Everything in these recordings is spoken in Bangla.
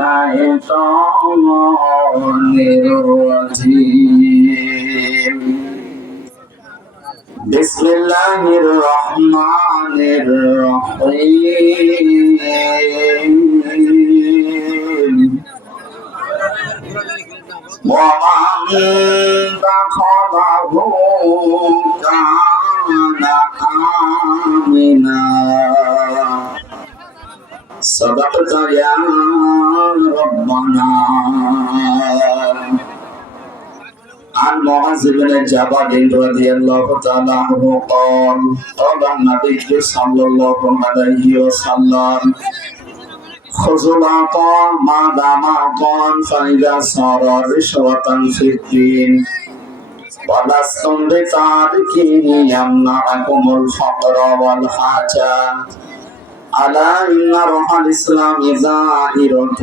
الشيطان الرجيم بسم الله الرحمن الرحيم ومن دخله كان آمنا صدقت يا ربنا. عن معاذ بن جبل رضي الله تعالى عنه قال قال النبي صلى الله عليه وسلم خذوا العطاء ما دام عطاء فإذا صار رشوة في الدين ولستم بتاركيه يمنعكم الفقر والحاجة ألا إن روح الإسلام زائرة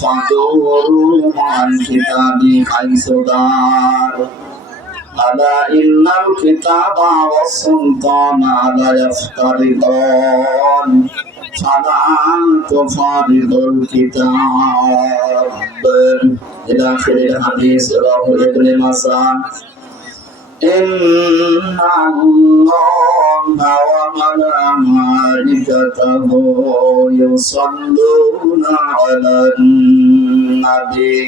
فدوروا عن كتابي حيث دار ألا إن الكتاب والسلطان لا يفترقان فلا تفارقوا الكتاب إلى آخر الحديث. رواه ابن ماجه. إن الله وملائكته يصلون على النبي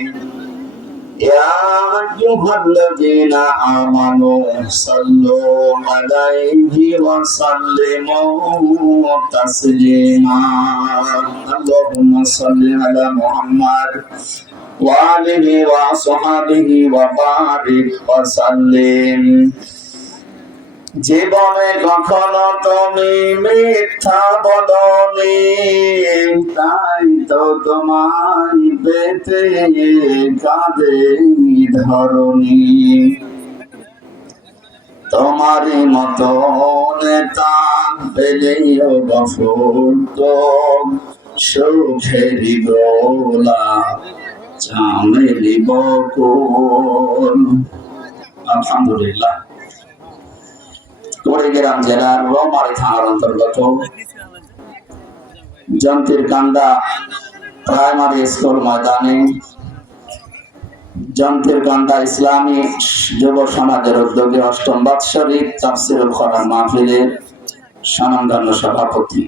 يا أيها الذين آمنوا صلوا عليه وسلموا تسليما. اللهم صل على محمد وآله وصحبه وبارك وسلم. জীবনে কখনো তুমি মিথ্যা বলনি, তাই তো তোমায় পেতে কাঁদে ধরণী। তোমারই মতো নেতা পেলেও গফুর তো সুখেরই গোলা চামেলি বকুল। আলহামদুলিল্লাহ। কুড়িগ্রাম জেলার রৌমারী থানার অন্তর্গত জন্তির কান্দা প্রাইমারি স্কুল ময়দানে জন্তির কান্দা ইসলামী যুব সমাজের উদ্যোগে অষ্টম বাৎসরিক তাফসীরুল কোরআন মাহফিলের স্বনামধন্য সভাপতি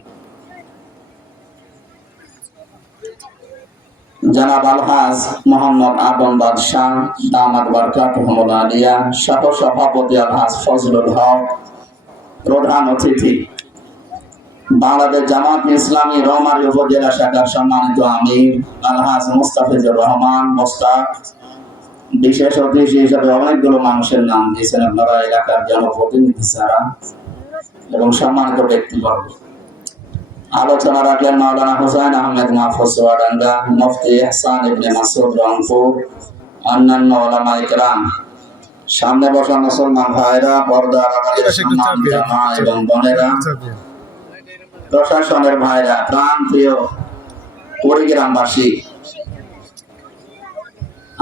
জনাব আলহাজ মোহাম্মদ আদম বাদশাহ দামাত বারকাতুহুল আলিয়া, সহ সভাপতি আলহাজ ফজলুল হক, প্রধান অতিথি বাংলাদেশ জামাত ইসলামী রৌমারী উপজেলা শাখার সম্মানিত আমির আলহাজ মুস্তাফিজুর রহমান মোস্তাক, বিশেষ অতিথি হিসেবে অনেকগুলো মানুষের নাম দিয়েছেন আপনারা, এলাকার জনপ্রতিনিধি ছাড়া এবং সম্মানিত ব্যক্তিবর্গ। আলোচনা রাখলেন মাওলানা হুসাইন আহমেদ মাহফুজ চুয়াডাঙ্গা, মুফতি ইহসান ইবনে মাসউদ রংপুর, অন্যান্য উলামায়ে কেরাম, সামনে বসা মুসলমান ভাইরা, পর্দার আড়ালের সম্মানিত মা এবং বোনেরা, প্রশাসনের ভাইরা, প্রাণপ্রিয় কুড়িগ্রামবাসী,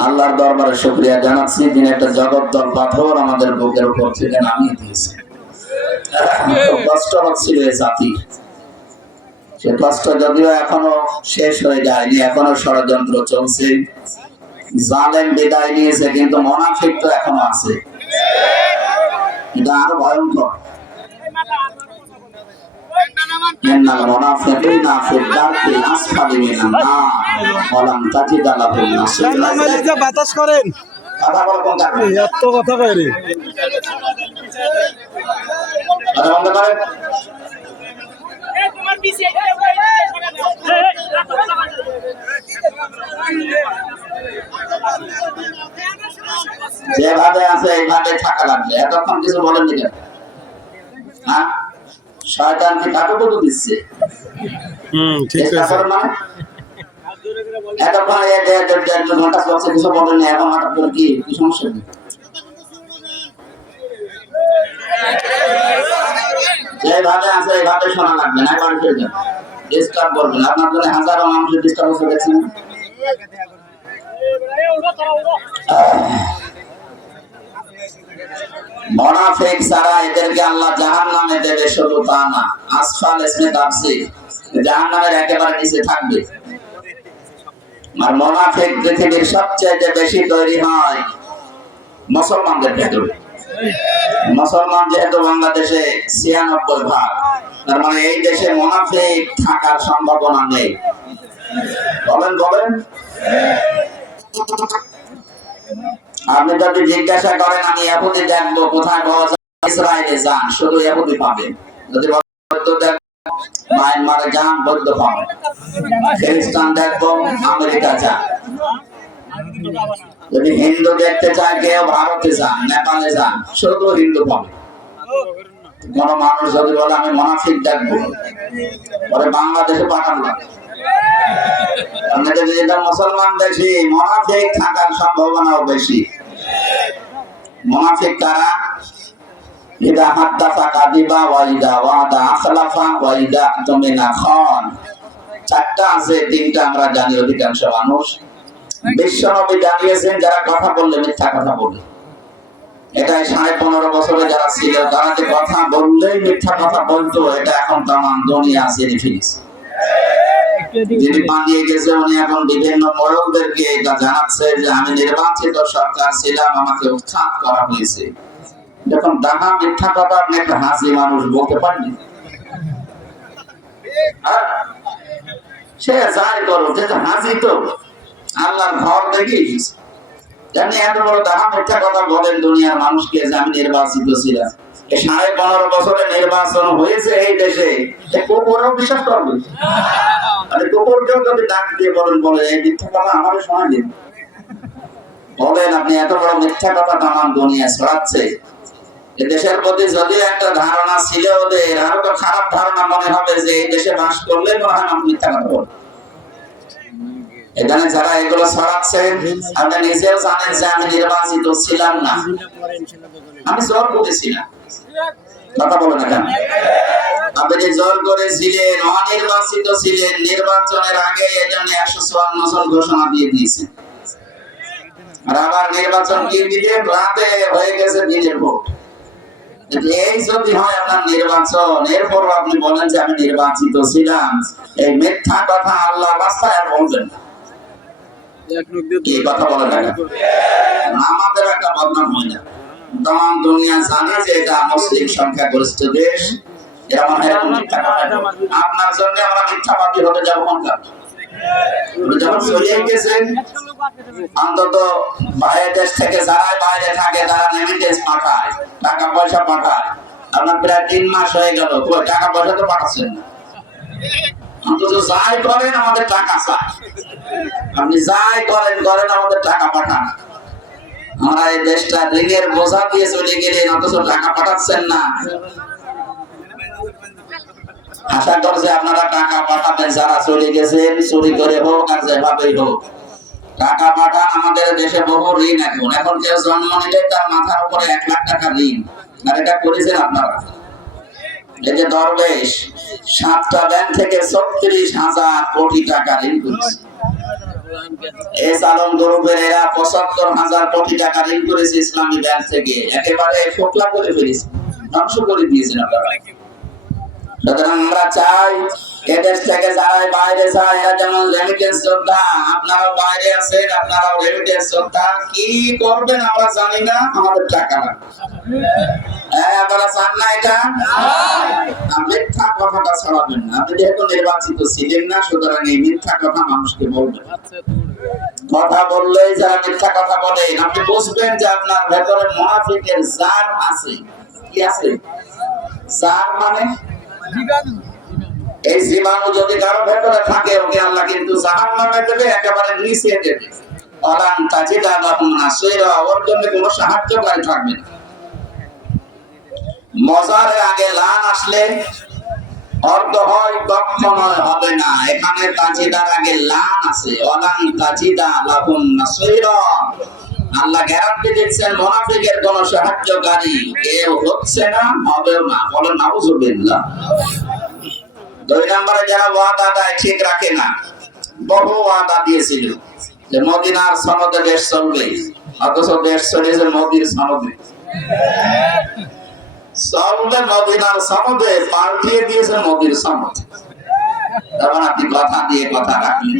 আল্লাহর দরবারে শুকরিয়া জানাচ্ছি যিনি একটা জগদ্দল পাথর আমাদের বুকের উপর থেকে নামিয়ে দিয়েছে। কষ্ট হচ্ছিল এই জাতি, সে কষ্ট যদিও এখনো শেষ হয়ে যায়নি, এখনো ষড়যন্ত্র চলছে, জালেম বিদায় নিয়েছে, কিন্তু মুনাফিক তো এখনো আছে। এটা আরো ভয়ঙ্কর। ইন্নাল মুনাফিকিনা ফি দারকি আসফালি মিনান নার ওয়া লাম তাজিদ লাহুম নাসীরা। বাতাস করেন, কথা বল কোন কারণে এত কথা কয় রে? কথা বন্ধ করেন। তোমার পিছে যেভাবে আছে এইভাবে থাকা লাগবে। এতক্ষণ কিছু বলেননি কেন? হ্যাঁ, শয়তান কি কাটুকুটু দিচ্ছে? ঠিক আছে। মানে এতক্ষণ এক ঘন্টা চলছে, কিছু বলেননি, এখন হঠাৎ করে কি সমস্যা? যেভাবে আছে এইভাবে শোনা লাগবে না, এবার ফিরে যান, ডিস্টার্ব করবেন। আপনার জন্য হাজারো মানুষের ডিস্টার্ব হচ্ছে, দেখছেন। মুনাফিক ছাড়া এদেরকে আল্লাহ জাহান্নামে দেবে, শুধু তা না, আসফাল ইসমে তাফসীর, জাহান্নামের একেবারে নিচে থাকবে। আর মুনাফিক পৃথিবীর সবচেয়ে বেশি তৈরি হয় মুসলমানদের ভেতরে। মুসলমান যেহেতু বাংলাদেশে 96%, তার মানে এই দেশে মুনাফিক থাকার সম্ভাবনা নেই। বলেন বলেন। আপনি যদি জিজ্ঞাসা করেন আমি ইহুদি দেখবো কোথায় পাওয়া যায়, ইসরায়েলে যান, শুধু ইহুদি পাবেন। যদি মায়ানমারে যান, বৌদ্ধ পাবেন। খ্রিস্টান দেখবো, আমেরিকা যান। যদি হিন্দু দেখতে চায় কেউ, ভারতে যান, নেপালে যান, শুধু হিন্দু পাবেন। কোন মানুষ যদি বলে আমি মুনাফিক দেখবো, পরে বাংলাদেশে পাঠালাম। মুসলমান বেশি, মুনাফিক থাকার সম্ভাবনাও বেশি। মুনাফিক তারা ইদা হাদ্দাসা কাযিবা ওয়া ইদা ওয়াদা আখলাফা ওয়া ইদা তুমিনা খান। চারটা আছে, তিনটা আমরা জানি অধিকাংশ মানুষ। বিশ্বনবী জানিয়েছেন যারা কথা বললে মিথ্যা কথা বলে। এটাই 15.5 বছরে যারা ছিল, তারা যে কথা বললেই মিথ্যা কথা বলতো, এটা এখন তামাম দুনিয়া জেনে ফেলেছে। যিনি পালিয়ে গেছে উনি এখন বিভিন্ন মোড়লদেরকে এটা জানাচ্ছে যে আমি নির্বাচিত সরকার ছিলাম, আমাকে উৎখাত করা হয়েছে। যখন ডাহা মিথ্যা কথা আপনি একটা হাসি মানুষ বলতে পারেনি, সে যাই করো, যেটা হাসি তো আল্লাহর ঘর দেখিস। তেমনি এত বড় ডাহা মিথ্যা কথা বলেন দুনিয়ার মানুষকে যে আমি নির্বাচিত ছিলাম। 15.5 বছরে নির্বাচন হয়েছে এই দেশে, কুকুরও বিশ্বাস করবে? আরে কুকুরকেও যদি ডাক দিয়ে বলেন, বলে এই মিথ্যা কথা আমারও শোনা দিন, বলেন আপনি এত বড় মিথ্যা কথা তামাম দুনিয়া ছড়াচ্ছে। দেশের প্রতি যদি একটা ধারণা ছিল ওদের, আরো তো খারাপ ধারণা মনে হবে যে এই দেশে বাস করলে মনে হয় আমি মিথ্যা কথা বলবো। এখানে যারা এগুলো ছড়াচ্ছেন, আপনি নিজেও জানেন যে আমি নির্বাচিত ছিলাম না, আমি জোর করেছিলাম। কথা বলে না কেন? আপনি জোর করেছিলেন, অনির্বাচিত ছিলেন, নির্বাচনের আগে এজন্য 154 জন ঘোষণা দিয়ে দিয়েছেন। আর আবার নির্বাচন কি দিলেন, রাতে হয়ে গেছে দিনের ভোট। এই যদি হয় আপনার নির্বাচন, এরপর আপনি বলেন যে আমি নির্বাচিত ছিলাম, এই মিথ্যা কথা আল্লাহ রাস্তায় আর বলবেন না। কি কথা বলে না? আমাদের একটা বদনাম হয় না, তমাম দুনিয়া জানে যে এটা মুসলিম সংখ্যাগরিষ্ঠ দেশ। আপনার জন্য আমরা মিথ্যাবাদী হতে যাবো কোন কারণে? যখন চলে গেছেন, অন্তত বাইরের দেশ থেকে যারা বাইরে থাকে তারা রেমিটেন্স পাঠায়, টাকা পয়সা পাঠায়। আপনার প্রায় 3 মাস হয়ে গেল, টাকা পয়সা তো পাঠাচ্ছেন না। অন্তত যাই করেন আমাদের টাকা চাই, আপনি যাই করেন করেন আমাদের টাকা পাঠান। আমরা এই দেশটা ঋণের বোঝা দিয়ে চলে গেলেন, অথচ টাকা পাঠাচ্ছেন না। আশা করছে আপনারা টাকা পাঠাবেন, যারা চলে গেছেন চুরি করে হোক আর যেভাবেই হোক টাকা পাঠান। আমাদের দেশে বহু ঋণ, এখন কেউ জন্ম নিলে তার মাথার উপরে 1 লাখ টাকা ঋণ। আর এটা করেছেন আপনারা। এই যে দরবেশ 7টা ব্যাংক থেকে 36,000 কোটি টাকা ঋণ করেছে। এই চালন গ্রুপের এরা 75,000 কোটি টাকা ঋণ করেছে ইসলামী ব্যাংক থেকে, একেবারে ফোকলা করে ফেলেছে, ধ্বংস করে দিয়েছেন আপনারা। সুতরাং আমরা চাই এদেশ থেকে যারা বাইরে যায় এরা যেমন রেমিটেন্স যোদ্ধা, আপনারাও বাইরে আছেন, আপনারাও রেমিটেন্স যোদ্ধা। কি করবেন আমরা জানি না, আমাদের টাকা না। আপনারা চান না এটা? মিথ্যা কথাটা ছড়াবেন না। আপনি যেহেতু নির্বাচিত ছিলেন না, সুতরাং এই মিথ্যা কথা মানুষকে বলবেন। কথা বললেই যারা মিথ্যা কথা বলেন, আপনি বুঝবেন যে আপনার ভেতরে মুনাফিকের জার আছে। কি আছে? জার মানে এই জীবাণু যদি কারো ভেতরে থাকে, ওকে আল্লাহ কিন্তু জাহান্নামে দেবে, একেবারে নিচে দেবে। ওয়ালান তাজিদা লাহুম নাসীরা, ওর জন্য কোনো সাহায্যকারী থাকবে না। মজারের আগে লান আসলে অর্থ হয় কখনোই হবে না। এখানে তাজিদার আগে লান আছে, ওয়ালান তাজিদা লাহুম নাসীরা। আল্লাহ গ্যারান্টি দিচ্ছেন মুনাফিকের কোন সাহায্যকারী কেউ হচ্ছে না, হবেও না। বলেন নাউযুবিল্লাহ। 2 নম্বরে যারা ওয়াদা দেয় ঠিক রাখে না। বহু ওয়াদা দিয়েছিল যে মদিনার সনদে দেশ চলবে, অথচ দেশ চলেছে মোদির সনদে। চলবে মদিনার সনদে, পাল্টিয়ে দিয়েছে মোদির সনদ। তখন আপনি কথা দিয়ে কথা রাখলেন।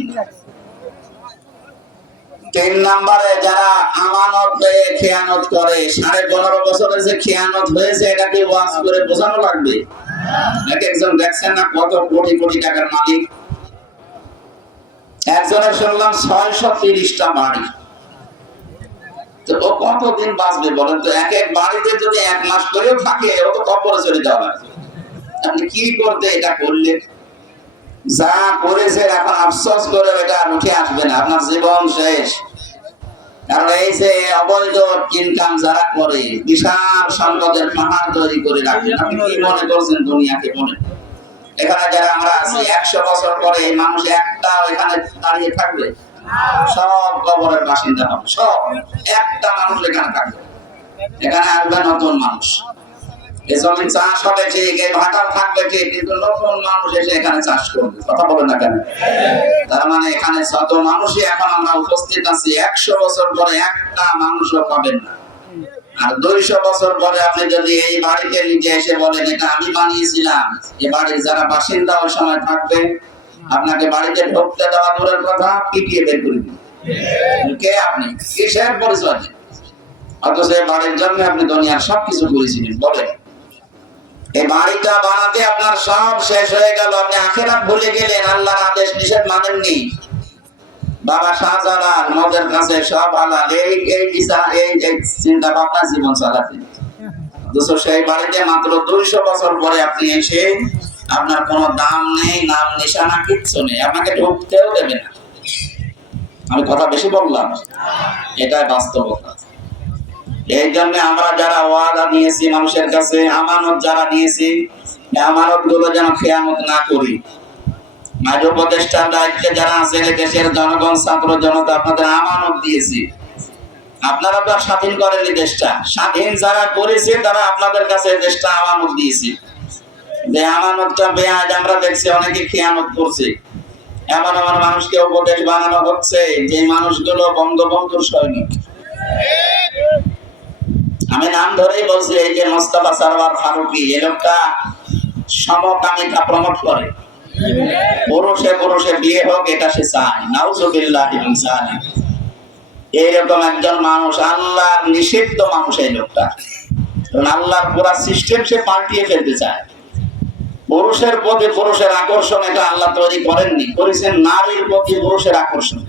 তিন নম্বরে যারা আমানত পেয়ে খেয়ানত করে, 15.5 বছরের যে খেয়ানত হয়েছে এটা কি ওয়াজ করে বোঝানো লাগবে? নাকি একজন দেখছেন না কত কোটি কোটি টাকার মালিক, একজনের শুনলাম 630টা বাড়ি, তো ও কতদিন বাঁচবে বলেন তো? এক এক বাড়িতে যদি 1 মাস করেও থাকে ও তো কবরে চলে যাবে। আপনি কি করতে এটা করলেন? যা করেছে এখন আফসোস করে এটা আর উঠে আসবে না, আপনার জীবন শেষ। কারণ এই যে অবৈধ ইনকাম যারা করে বিশাল সম্পদের পাহাড় তৈরি করে রাখেন, আপনি কি মনে করছেন দুনিয়াকে? মনে এখানে যারা আমরা আছি 100 বছর পরে এই মানুষ একটা এখানে দাঁড়িয়ে থাকবে? সব কবরের বাসিন্দা হবে, সব। একটা মানুষ এখানে থাকবে, এখানে আসবে নতুন মানুষ। এই জমি চাষ হবে ঠিক, এই ভাটা থাকবে ঠিক, কিন্তু নতুন মানুষ এসে এখানে চাষ করবে। কথা বলেন না কেন? তার মানে এখানে যত মানুষই এখন আমরা উপস্থিত আছি 100 বছর পরে একটা মানুষও পাবেন না। আর 200 বছর পরে আপনি যদি এই বাড়িতে নিজে এসে বলেন এটা আমি বানিয়েছিলাম, এই বাড়ির যারা বাসিন্দা ওই সময় থাকবে, আপনাকে বাড়িতে ঢুকতে দেওয়া দূরের কথা, পিটিয়ে বের করে দিবে। কে আপনি? কিসের পরিচয়? অথচ এই বাড়ির জন্য আপনি দুনিয়ার সবকিছু করেছিলেন। বলেন, এই বাড়িটা বানাতে আপনার সব শেষ হয়ে গেল, আপনি আখিরাত ভুলে গেলেন, আল্লাহর আদেশ নিষেধ মানেননি। বাবা শাহজালাল মদের কাছে সব হালাল, এই চিন্তা ভাবনা জীবন চালাতেন। অথচ সেই বাড়িতে মাত্র 200 বছর পরে আপনি এসে আপনার কোনো দাম নেই, নাম নিশানা কিচ্ছু নেই, আপনাকে ঢুকতেও দেবে না। আমি কথা বেশি বললাম? এটাই বাস্তবতা। এই জন্য আমরা যারা ওয়াদা নিয়েছি মানুষের কাছে, আমানত যারা নিয়েছি, আমানত গুলো যেন খেয়ানত না করি। মাঝে উপদেষ্টার দায়িত্বে যারা আছেন, দেশের জনগণ, ছাত্র জনতা আপনাদের আমানত দিয়েছি, আপনারা তো স্বাধীন করেননি দেশটা। স্বাধীন যারা করেছে তারা আপনাদের কাছে দেশটা আমানত দিয়েছে। যে আমানতটা বেআইন আমরা দেখছি অনেকে খেয়ানত করছে। এমন এমন মানুষকে উপদেশ বানানো হচ্ছে যে মানুষগুলো বঙ্গবন্ধুর সৈনিক। আমি নাম ধরেই বলছি, এই যে মোস্তফা সরওয়ার ফারুকী, এই লোকটা সমকামিতা প্রমোট করে। পুরুষে পুরুষে বিয়ে হোক এটা সে চায়। নাউজুবিল্লাহি মিন যালিক। এইরকম একজন মানুষ, আল্লাহর নিষিদ্ধ মানুষ এই লোকটা। আল্লাহর পুরা সিস্টেম সে পাল্টিয়ে ফেলতে চায়। পুরুষের প্রতি পুরুষের আকর্ষণ এটা আল্লাহ তৈরি করেননি, করেছেন নারীর প্রতি পুরুষের আকর্ষণ।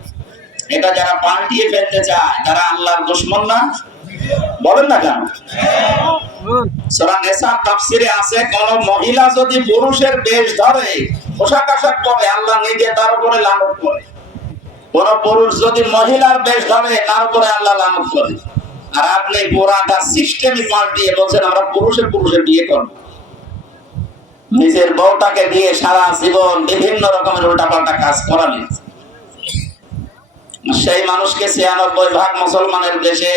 এটা যারা পাল্টিয়ে ফেলতে চায় তারা আল্লাহর দুশমন না? বলেন না কেন? সূরা নিসা তাফসিরে আছে, কোন মহিলা যদি পুরুষের বেশ ধরে, পোশাক আশাক পরে, আল্লাহ নিজে তার উপরে লানত করে। কোন পুরুষ যদি মহিলার বেশ ধরে, তার উপরে আল্লাহ লানত করে। আর আপনি পুরাটা সিস্টেমই পাল্টিয়ে বলছেন আমরা পুরুষের পুরুষের বিয়ে করব। নিজের বউটাকে দিয়ে সারা জীবন বিভিন্ন রকমের উল্টাপাল্টা কাজ করালেন। সেই মানুষকে 96% মুসলমানের দেশে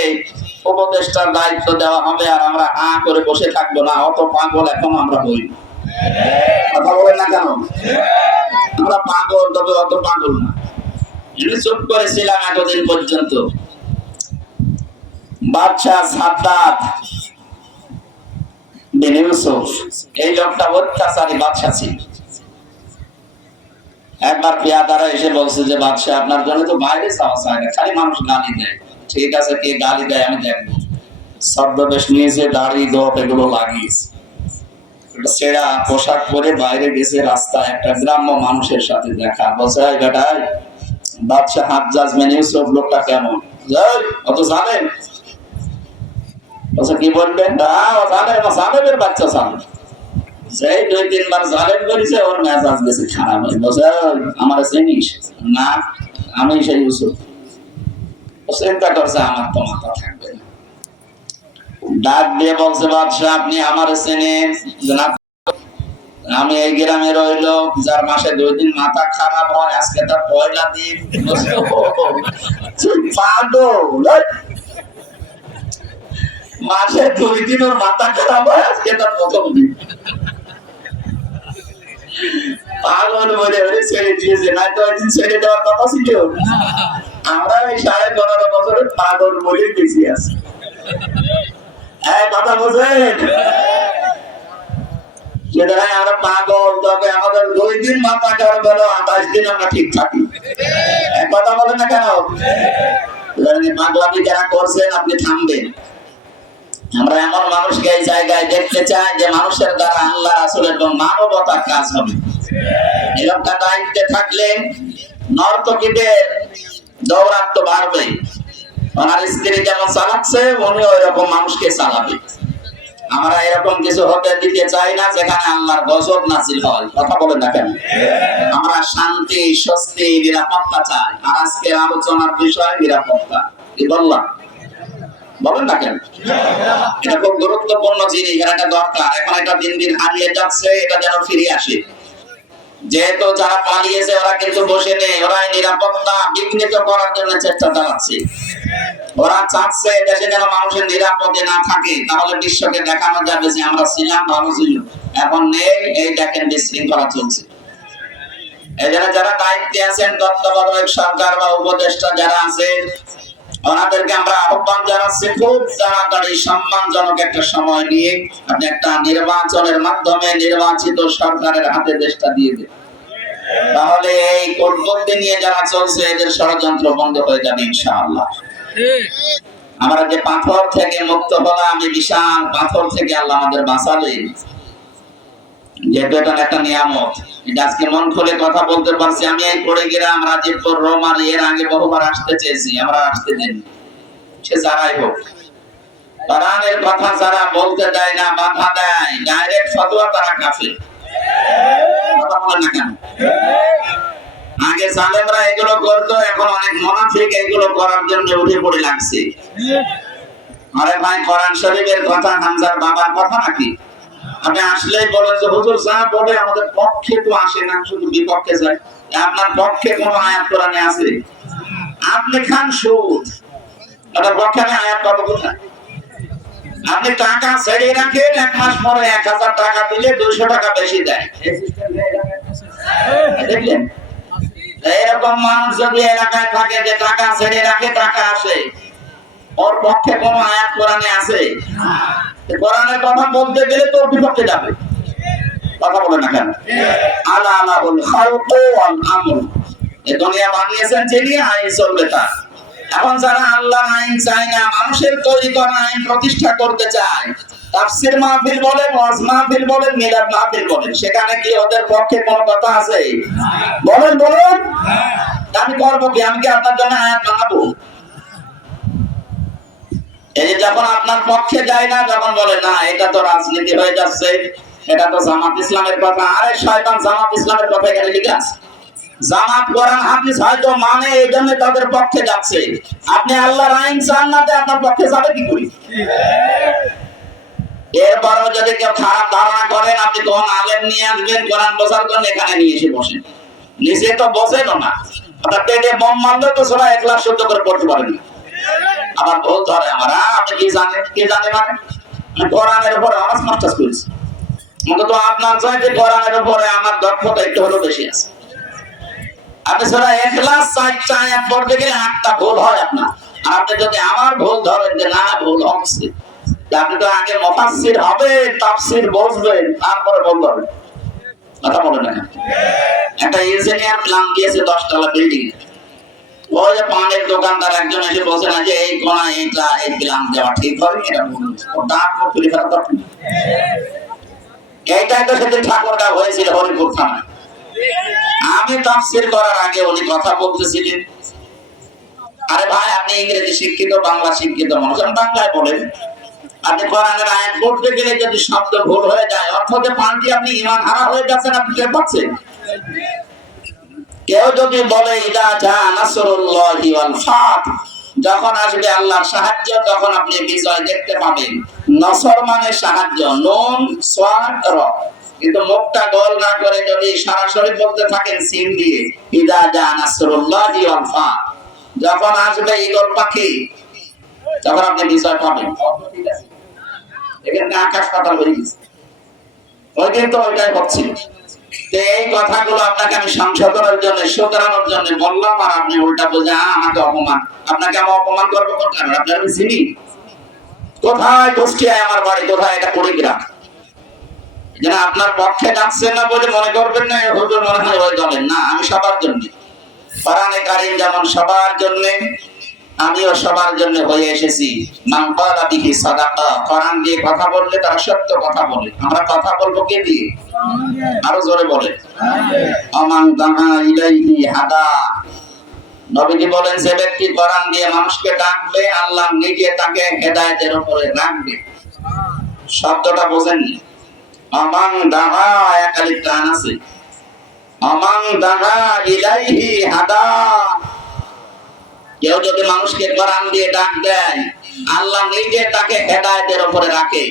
উপদেষ্টার দায়িত্ব দেওয়া হবে, আর আমরা হা করে বসে থাকবো না? অত পাগল এখন আমরা হই? কথা বলেন না কেন? আমরা পাগল, তবে অত পাগল না। চুপ করেছিলাম এতদিন পর্যন্ত। বাদশাহ সাদ্দাত বিন ইউসুফ, এই লোকটা অত্যাচারী বাদশাহ ছিল। একবার পেয়াদারা এসে বলছে যে বাদশাহ আপনার জন্য তো বাইরে যাওয়া চায় না, খালি মানুষ গালি দেয়। ঠিক আছে, কে গালি দেয় আমি দেখবো। ছদ্মবেশ নিয়েছে, দাড়ি গোঁফ এগুলো লাগিয়েছে, ছেঁড়া পোশাক পরে বাইরে গেছে রাস্তায়, একটা গ্রাম্য মানুষের সাথে দেখা। বলছে এই বেটাই, বাদশাহ হাজ্জাজ বিন ইউসুফ লোকটা কেমন? অত জানেন? বলছে কি বলবেন? জালেমের বাচ্চা জালেম। সেই 2-3 বার জালেম করেছে, ওর মেজাজ গেছে খারাপ হয়ে। বলছে আমার চিনিস না? আমি সেই ইউসুফ। চিন্তা করছে আমার তো মাথা থাকবে না। ডাক দিয়ে বলছে বাদশাহ আপনি আমার চেনেন? আমি এই গ্রামে রইল যার মাসে 2 দিন মাথা খারাপ হয়, আজকে তার পয়লা দিন। মাসে 2 দিন ওর মাথা খারাপ হয়, আজকে তার প্রথম দিন। পাগল বলে ছেড়ে দিয়েছে, না তো একদিন ছেড়ে দেওয়ার কথা ছিল। আমরা এই 15.5 বছরের পাগল বলে বেশি আছি। কথা বোঝেন? আমরা পাগল, তবে আমাদের 2 দিন মাথা খারাপ হলো, 28 দিন আমরা ঠিক থাকি। কথা বলেন না কেন? পাগলামি যারা করছেন আপনি থামবেন। আমরা এমন মানুষকে এই জায়গায় দেখতে চাই যে মানুষের দ্বারা আল্লাহ রাসূল এবং মানবতার কাজ হবে। এরকম দায়িত্বে থাকলে নর্তকীদের দৌরাত্ম্য বাড়বে। ওনার স্ত্রী যেমন চালাচ্ছে উনি ওই রকম মানুষকে চালাবে। আমরা এরকম কিছু হতে দিতে চাই না যেখানে আল্লাহর গজব নাযিল হয়। কথা বলেন না কেন? আমরা শান্তি, স্বস্তি, নিরাপত্তা চাই। আর আজকের আলোচনার বিষয় নিরাপত্তা। কি বললাম? বলেন না কেন? এটা খুব গুরুত্বপূর্ণ জিনিস, এটা দরকার। এখন এটা দিন দিন হারিয়ে যাচ্ছে, এটা যেন ফিরে আসে। যেহেতু যারা পালিয়েছে ওরা কিন্তু বসে নেই, ওরা নিরাপত্তা বিঘ্নিত করার জন্য চেষ্টা চালাচ্ছে। ওরা চাচ্ছে দেশে যেন মানুষের নিরাপদে না থাকে, তাহলে বিশ্বকে দেখানো যাবে যে আমরা ছিলাম, ভালো ছিল, এখন নেই। এই দেখেন বিশৃঙ্খলা চলছে। এই যারা দায়িত্বে আছেন, তত্ত্বাবধায়ক সরকার বা উপদেষ্টা যারা আছেন, ওনাদেরকে আমরা আহ্বান জানাচ্ছি খুব তাড়াতাড়ি সম্মানজনক একটা সময় নিয়ে আপনি একটা নির্বাচনের মাধ্যমে নির্বাচিত সরকারের হাতে দেশটা দিয়ে দেন। তাহলে এই কোটবন্দি নিয়ে যারা চলছে এদের ষড়যন্ত্র বন্ধ হয়ে যাবে ইনশাআল্লাহ। আমরা যে পাথর থেকে মুক্ত হলাম, এই বিশাল পাথর থেকে আল্লাহ আমাদের বাঁচালেন, যেহেতু এটা একটা নিয়ামত। এটা আজকে মন খুলে কথা বলতে পারছি। আমি এই কুড়িগ্রাম, রাজীবপুর, রোমান এর আগে বহুবার আসতে চেয়েছি, আমরা আসতে দেন। সে যারাই হোক, কোরআনের কথা যারা বলতে দেয় না, বাধা দেয়, ডাইরেক্ট ফতোয়া, তারা কাফের। কথা বলেন না কেন? আগে জালেমরা এগুলো করতো, এখন অনেক মুনাফিক এগুলো করার জন্য উঠে পড়ে লাগছে। আরে ভাই, কোরআন শরীফের কথা হামজার বাবার কথা নাকি? আপনি আসলেই বলেন যে হুজুর যা বলে আমাদের পক্ষে তো আসে না, শুধু বিপক্ষে যায়। আপনার পক্ষে কোন আয়াত কোরআনে আছে? আপনি খান সুদ, আপনার পক্ষে আমি আয়াত পাবো কোথায়? আপনি টাকা ছেড়ে রাখেন, 1 মাস পরে 1000 টাকা দিলে 200 টাকা বেশি দেয়। দেখলেন? এরকম মানুষ যদি এলাকায় থাকে যে টাকা ছেড়ে রাখে, টাকা আসে, ওর পক্ষে কোন আয়াত কোরআনে আছে? কোরআনের কথা বলতে গেলে তোর বিপক্ষে যাবে। কথা বলে না কেন? আলা আলাহুল খালকু ওয়াল আমর। এই দুনিয়া বানিয়েছেন যিনি, আইন চলবে তার। এখন যারা আল্লাহর আইন চায় না, মানুষের তৈরি করা আইন প্রতিষ্ঠা করতে চায়, তাফসীর মাহফিল বলেন, ওয়াজ মাহফিল বলেন, মিলাদ মাহফিল বলেন, সেখানে কি ওদের পক্ষে কোনো কথা আছে? বলেন বলেন। আমি করবো কি? আমি কি আপনার জন্য আয়াত বানাবো? এই যে যখন আপনার পক্ষে যায় না, যখন বলে না এটা তো রাজনীতি হয়ে যাচ্ছে, এটা তো জামাত ইসলামের কথা। আরে শয়তান, জামাত ইসলামের কথা এখানে লিখে আছে। জামাত কোরআন হাদিস হয়তো মানে, এই জন্য তাদের পক্ষে যাচ্ছে। আপনি আল্লাহর আইন চান না, আপনার পক্ষে যাবে কি করে? এরপরও যদি কেউ খারাপ ধারণা করেন, আপনি কোন আলেম নিয়ে আসবেন কোরআন বোঝার জন্য, এখানে নিয়ে এসে বসেন। নিচে তো বসেন না, আপনার পেটে বোম মারলে তো সবাই 1 লাখ সহ্য করে পড়তে পারেন না। আবার ভুল ধরে আমার, আপনি কি জানেন? কি জানে মানে? কোরআনের উপরে অনার্স মাস্টার্স করেছি, অন্তত আপনার চাইতে কোরআনের উপরে আমার দক্ষতা একটু হলেও বেশি আছে। আপনি সূরা ইখলাস 4টা আয়াত পড়তে গেলে 8টা ভুল হয় আপনার। আর আপনি যদি আমার ভুল ধরেন যে না ভুল হচ্ছে, আপনি তো আগে মুফাসসির হবে, তাফসীর বুঝবেন, তারপরে বলবেন। কথা বলেন না? একটা ইঞ্জিনিয়ার প্ল্যান দিয়েছে 10 তলা বিল্ডিং। ওই যে পানের দোকানদার একজন এসে বলছে না যে এই কোণা এইটা এই প্ল্যান দেওয়া ঠিক হবে, এটা দাঁত খুলে ফেলা দরকার। এইটাই তো সেদিন ঠাকুরদা হয়েছিল হরিপুর থানায়। আমি তাফসীর করার আগে উনি কথা বলতেছিলেন, আরে ভাই আপনি ইংরেজি শিক্ষিত, বাংলা শিক্ষিত মানুষ, বাংলায় বলেন। আপনি কোরআনের আয়াত পড়তে গেলে যদি শব্দ ভুল হয়ে যায়, অর্থে পাল্টি আপনি ঈমান হারা হয়ে যাচ্ছেন, আপনি টের পাচ্ছেন? কেউ যদি বলে ইদা জা নাসরুল্লাহি ওয়াল ফাত, যখন আসবে আল্লাহর সাহায্য, তখন আপনি বিজয় দেখতে পাবেন। নসর মানে সাহায্য, নুন সাদ র। কিন্তু মুখটা গোল না করে যদি সরাসরি বলতে থাকেন সিন দিয়ে, ইদা জা নাসরুল্লাহি ওয়াল ফাত, যখন আসবে ঈগল পাখি, তখন আপনি বিজয় পাবেন। এখানে আকাশ পাতাল হয়ে গেছে। ওই দিন তো ওইটাই হচ্ছে। এই কথাগুলো আপনাকে আমি সংশোধনের জন্য, শুধরানোর জন্য বললাম, আর আপনি উল্টা বলছেন আমাকে অপমান। আপনাকে আমি অপমান করবো কোথায়? আপনার আমি চিনি কোথায়? কুষ্টিয়ায় আমার বাড়ি, কোথায়? এটা কুড়িগ্রাম। যেন আপনার পক্ষে যাচ্ছেন না বলে মনে করবেন না হুজুর মনে হয় ওই দলের। না, আমি সবার জন্য। কোরআনে কারীম যেমন সবার জন্য, আমিও সবার জন্য হয়ে এসেছি। মান ক্বালা বিহি সাদাকা, কোরআন দিয়ে কথা বললে তারা সত্য কথা বলে। আমরা কথা বলবো কে দিয়ে? আরো জোরে বলে, আমান দাআ ইলাইহি হাদা। নবীজি বলেন, যে ব্যক্তি কোরআন দিয়ে মানুষকে ডাকবে, আল্লাহ নিজে তাকে হেদায়েতের উপরে রাখবে। শব্দটা বোঝেননি? আমান দাআ একালিফ টান আছে, আমান দাআ ইলাইহি হাদা। কেউ যদি মানুষকে কোরআন দিয়ে ডাক দেয়, আল্লাহ নিজে তাকে হেদায়েতের উপরে রাখে।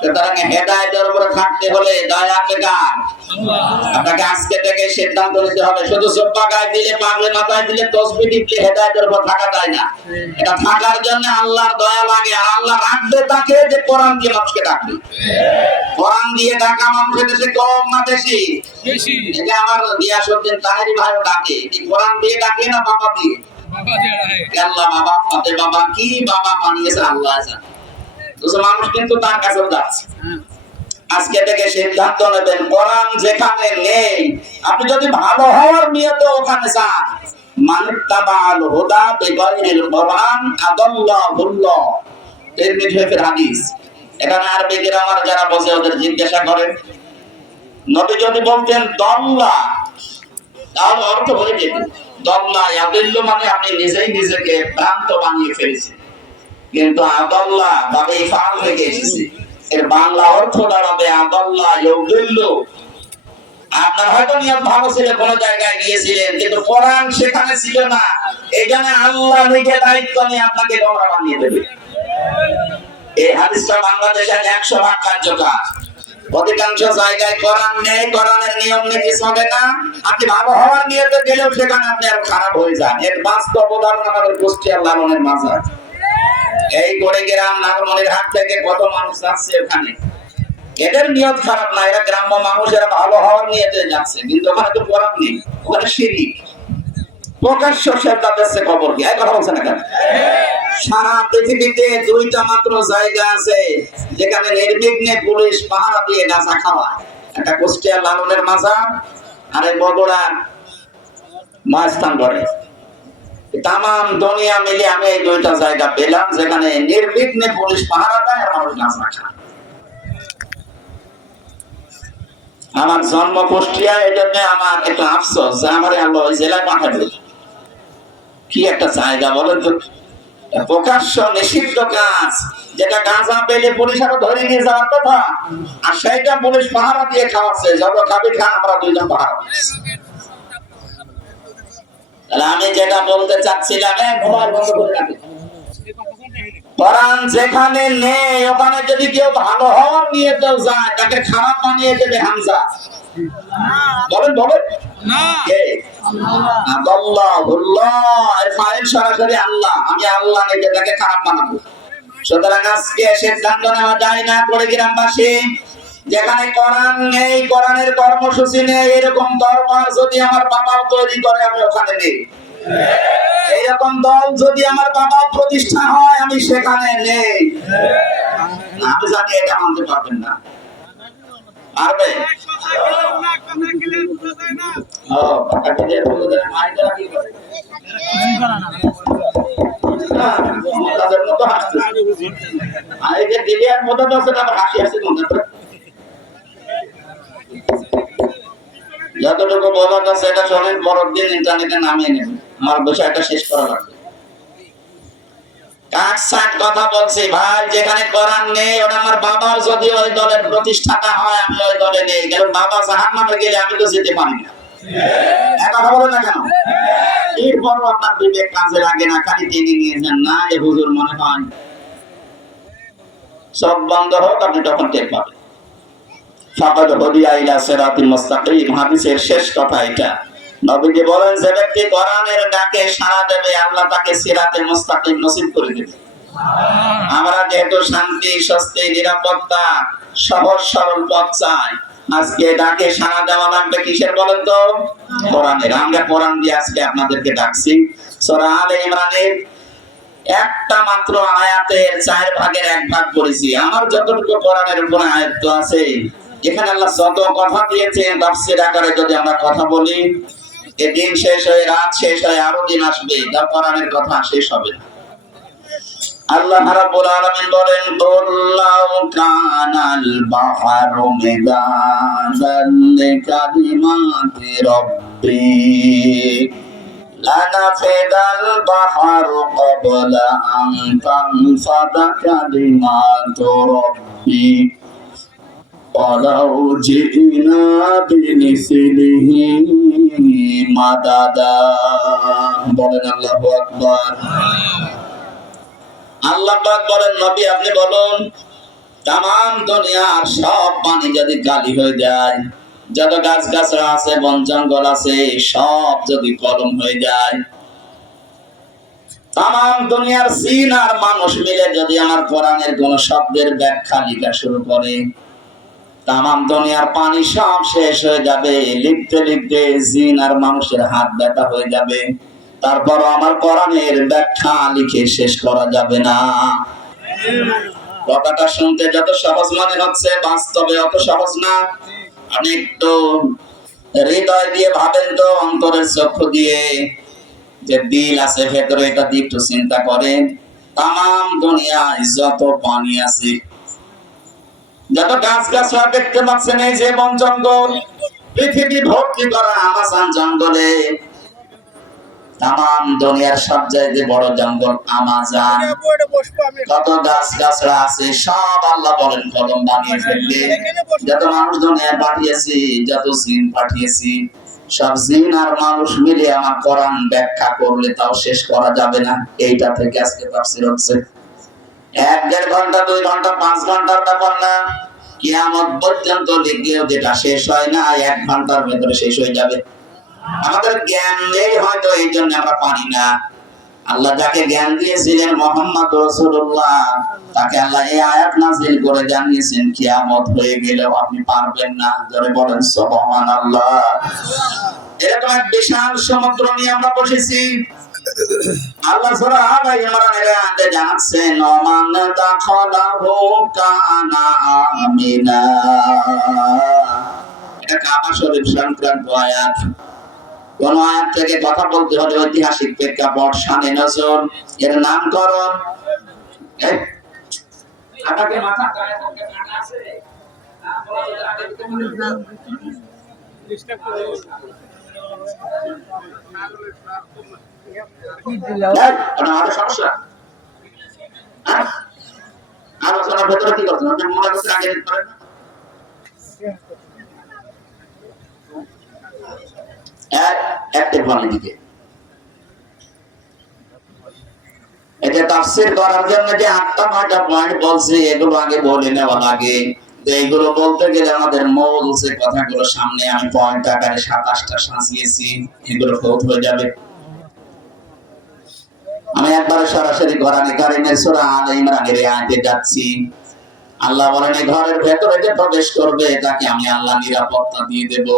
সুতরাং হেদায়েতের উপরে থাকতে হলে দয়া কার? আপনাকে আজকে থেকে সিদ্ধান্ত নিতে হবে, শুধু জুব্বা গায়ে দিলে, পাগড়ি মাথায় দিলে, তাসবিহ টিপলে হেদায়েতের উপর থাকা যায় না। এটা থাকার জন্য আল্লাহর দয়া লাগে, আর আল্লাহ রাখবে তাকে যে কোরআন দিয়ে মানুষকে ডাকবে। কোরআন দিয়ে ডাকা মানুষের দেশে কম না বেশি? এটা আমার গিয়াসউদ্দিন তাহেরি ভাইও ডাকে। এই কোরআন দিয়ে ডাকে না বাবা দিয়ে? আল্লাহ বাবা, ফাতে বাবা, কি বাবা বানিয়েছে আল্লাহ জানে। তো মানুষ কিন্তু তার কাছে যাচ্ছে। আজকে থেকে সিদ্ধান্ত নেবেন, কোরআন যেখানে নেই, আপনি যদি ভালো হওয়ার নিয়তে ওখানে যান, মানিত্তাবাল হুদা বিগাইরিল কোরআন আদাল্লাহুল্লাহ। তিরমিজি শরীফের হাদিস। এখানে আরবি গ্রামার যারা বোঝে ওদের জিজ্ঞাসা করেন। নবী যদি বলতেন দল্লা, তাহলে অর্থ হয়ে যেত দল্লা ইয়াদিল্লু, মানে আপনি নিজেই নিজেকে ভ্রান্ত বানিয়ে ফেলেছেন। কিন্তু আদাল্লাহ বাবে ইফআল থেকে এসেছে, এর বাংলা অর্থ দাঁড়াবে আদাল্লাহ ইউদিল্লু। আপনার হয়তো নিয়ত ভালো ছিল, কোন জায়গায় গিয়েছিলেন, কিন্তু কোরআন সেখানে ছিল না। এইখানে আল্লাহ নিজে দায়িত্ব নিয়ে আপনাকে গোমরা বানিয়ে দেবে। এই হাদিসটা বাংলাদেশে 100% কার্যকর। অধিকাংশ জায়গায় কোরআন নেই, কোরআনের নিয়ম নীতি চলে না। আপনি ভালো হওয়ার নিয়তে গেলেও সেখানে আপনি আর খারাপ হয়ে যান। এর বাস্তব উদাহরণ আমাদের কুষ্টিয়ার লালনের মাজার। এই গড়েগ্রাম নাগরমনির হাট থেকে কত মানুষ যাচ্ছে ওখানে। এদের নিয়ত খারাপ না, এরা গ্রাম্য মানুষ, এরা ভালো হওয়ার নিয়তে যাচ্ছে, কিন্তু ওখানে তো কোরআন নেই, ওখানে শিরক। প্রকাশ্য সেজদা দিচ্ছে খবর কি? এই কথা বলছেন না কেন? সারা পৃথিবীতে দুইটা মাত্র জায়গা আছে যেখানে নির্বিঘ্নে পুলিশ পাহারা দিয়ে গাঁজা খাওয়া। একটা কুষ্টিয়ার লালনের মাজার, আর এই বগুড়ার মহাস্থান করে। তামাম দুনিয়া মিলে আমি এই দুইটা জায়গা পেলাম যেখানে নির্বিঘ্নে পুলিশ পাহারা দেয় আর মানুষ গাঁজা খায়। আমার জন্ম কুষ্টিয়া, এই জন্য আমার একটু আফসোস যে আমার আল্লাহ ওই জেলায় পাঠাবে। কি একটা জায়গা বলেন তো, প্রকাশ্য নিষিদ্ধ কাজ, যেটা গাঁজা পেলে পুলিশ আরো ধরে নিয়ে যাওয়ার কথা, আর সেইটা পুলিশ পাহারা দিয়ে খাওয়াচ্ছে। যত খাবি খান, আমরা দুইজন পাহারা। তাহলে আমি যেটা বলতে চাচ্ছিলাম, মোবাইল বন্ধ করে রাখি। কোরআন যেখানে নেই, ওখানে যদি কেউ ভালো হওয়ার নিয়তেও যায়, তাকে খারাপ বানিয়ে দেবে হামজা। বলেন বলেন না, কে? আদাল্লাহুল্লাহ, এর ফাইল সরাসরি আল্লাহ। আমি আল্লাহ নিজে তাকে খারাপ বানাবো। সুতরাং আজকে সিদ্ধান্ত নেওয়া যায় না করে গ্রামবাসী, যেখানে কোরআন নেই, কোরআনের কর্মসূচি নেই, এরকম দরবার যদি আমার বাবাও তৈরি করে, আমি ওখানে নেই। এইরকম দল যদি আমার বাবা প্রতিষ্ঠা হয়, আমি সেখানে নেই। আমি জানি এটা মানতে পারবেন না। পারবে? যতটুকু বলার আছে এটা শোনেন, পরের দিন ইন্টারনেটে নামিয়ে নেবেন। আমার বিষয়টা শেষ করা লাগবে। কাটসাট কথা বলছি ভাই, যেখানে কোরআন নেই, ওটা আমার বাবা যদি ওই দলের প্রতিষ্ঠাতা হয়, আমি ওই দলে নেই। কারণ বাবা জাহান্নামে গেলে আমি তো যেতে পারি না। এক কথা বলেন না কেন? এরপরও আপনার বিবেক কাজে লাগে না, খালি টেনে নিয়ে যান। না, এ হুজুর মনে হয় সব বন্ধ হোক, আপনি তখন টের পাবেন। ফাকাদ হুদিয়া ইলা সিরাতিল মুস্তাকিম, হাদিসের শেষ কথা এটা। নবীজি বলেন, যে ব্যক্তি কোরআনের ডাকে সাড়া দেবে, আল্লাহ তাকে সিরাতে মুস্তাকিম নসিব করে দেবে। আমরা যেহেতু শান্তি, স্বস্তি, নিরাপত্তা, সহজ সরল পথ চাই, আজকে ডাকে সাড়া দেওয়া লাগবে কিসের বলেন তো? কোরআনের। আমরা কোরআন দিয়ে আজকে আপনাদেরকে ডাকছি। সূরা আলে ইমরানের একটা মাত্র আয়াতের 4 ভাগের 1 ভাগ করেছি। আমার যতটুকু কোরআনের উপরে আয়াত আছে, এখানে আল্লাহ যত কথা দিয়েছেন তাফসীর আকারে যদি আমরা কথা বলি, এই দিন শেষ হয়ে রাত শেষ হয়ে আরো দিন আসবে, তা কোরআনের কথা শেষ হবে না। আল্লাহ রাব্বুল আলামিন বলেন, কুল লাউ কানাল বাহরু মিদাদান লিকালিমাতি রাব্বি লানাফিদাল বাহরু ক্বাবলা আন তানফাদা কালিমাতু রাব্বি ওয়ালাউ জিনা বিমিসলিহি মাদাদা। বলেন আল্লাহু আকবার। আল্লাহ পাক বলেন, নবী আপনি বলুন, তাম দুনিয়ার সব পানি যদি কালি হয়ে যায়, যত গাছ গাছরা আছে, বন জঙ্গল আছে, সব যদি কলম হয়ে যায়, তাম দুনিয়ার জিন আর মানুষ মিলে যদি আমার কোরআনের কোন শব্দের ব্যাখ্যা লেখা শুরু করে, তাম দুনিয়ার পানি সব শেষ হয়ে যাবে। লিখতে লিখতে জিন আর মানুষের হাত ব্যথা হয়ে যাবে, তারপর আমার কোরআনের ব্যাখ্যা লিখে শেষ করা যাবে না। কথাটা শুনতে যত সহজ মনে হচ্ছে, বাস্তবে অত সহজ না। আপনি একটু হৃদয় দিয়ে ভাবেন তো, অন্তরের চক্ষু দিয়ে, যে দিল আছে ভেতরে, এটা দিয়ে একটু চিন্তা করেন। তাম দুনিয়ায় যত পানি আছে, যত গাছ গাছরা দেখতে পাচ্ছেন, এই যে বন জঙ্গল, পৃথিবী ভর্তি করা আমাজন জঙ্গলে, তাম দুনিয়ার সব জায়গায় বড় জঙ্গল আমাজন, কত গাছ গাছরা আছে, সব আল্লাহ বলেন কলম বানিয়ে ফেলবে। যত মানুষ দুনিয়ায় পাঠিয়েছি, যত জিন পাঠিয়েছি, সব জিন আর মানুষ মিলে আমার কোরআন ব্যাখ্যা করলে তাও শেষ করা যাবে না। এইটা থেকে আজকে তাফসীর হচ্ছে। 1-1.5 ঘন্টা, 2 ঘন্টা, 5 ঘন্টার ব্যাপার না। কিয়ামত পর্যন্ত লিখলেও যেটা শেষ হয় না, 1 ঘন্টার ভেতরে শেষ হয়ে যাবে। আমাদের জ্ঞান নেই হয়তো, এই জন্য আমরা পারি না। আল্লাহ যাকে জ্ঞান দিয়েছিলেন মুহাম্মদ রাসূলুল্লাহ, তাকে আল্লাহ এই আয়াত নাযিল করে জানিয়েছেন, কিয়ামত হয়ে গেলেও আপনি পারবেন না। জোরে বলেন সুবহানাল্লাহ। এরকম এক বিশাল সমুদ্র নিয়ে আমরা বসেছি। আল্লাহ সূরা আলে ইমরানের আয়াতে জানাচ্ছেন, মান দাখালাহু কানা আমিনা। এটা কাবা শরীফ সংক্রান্ত আয়াত। কোন আয়াত থেকে কথা বলতে হলে ঐতিহাসিক প্রেক্ষাপট, শানে নজর, এর নামকরণ। আপনাকে মাথা কাটা আছে? সমস্যা আলোচনার ভেতরে কি করছেন? আপনি মনে করছেন আগে করেন না? তাফসীর করার জন্য যে 8টা-9টা পয়েন্ট বলছি, এগুলো আগে বলে নেওয়া লাগে। এইগুলো বলতে গেলে আমাদের মূল যে কথাগুলো সামনে আমি পয়েন্ট আকারে 27টা সাজিয়েছি, এগুলো ফৌত হয়ে যাবে। আমি একবার সরাসরি কোরআনে কারীমের সূরা আলে ইমরানের আয়াতে যাচ্ছি। আল্লাহ বলেন, এই ঘরের ভেতরে যে প্রবেশ করবে তাকে আমি আল্লাহ নিরাপত্তা দিয়ে দেব।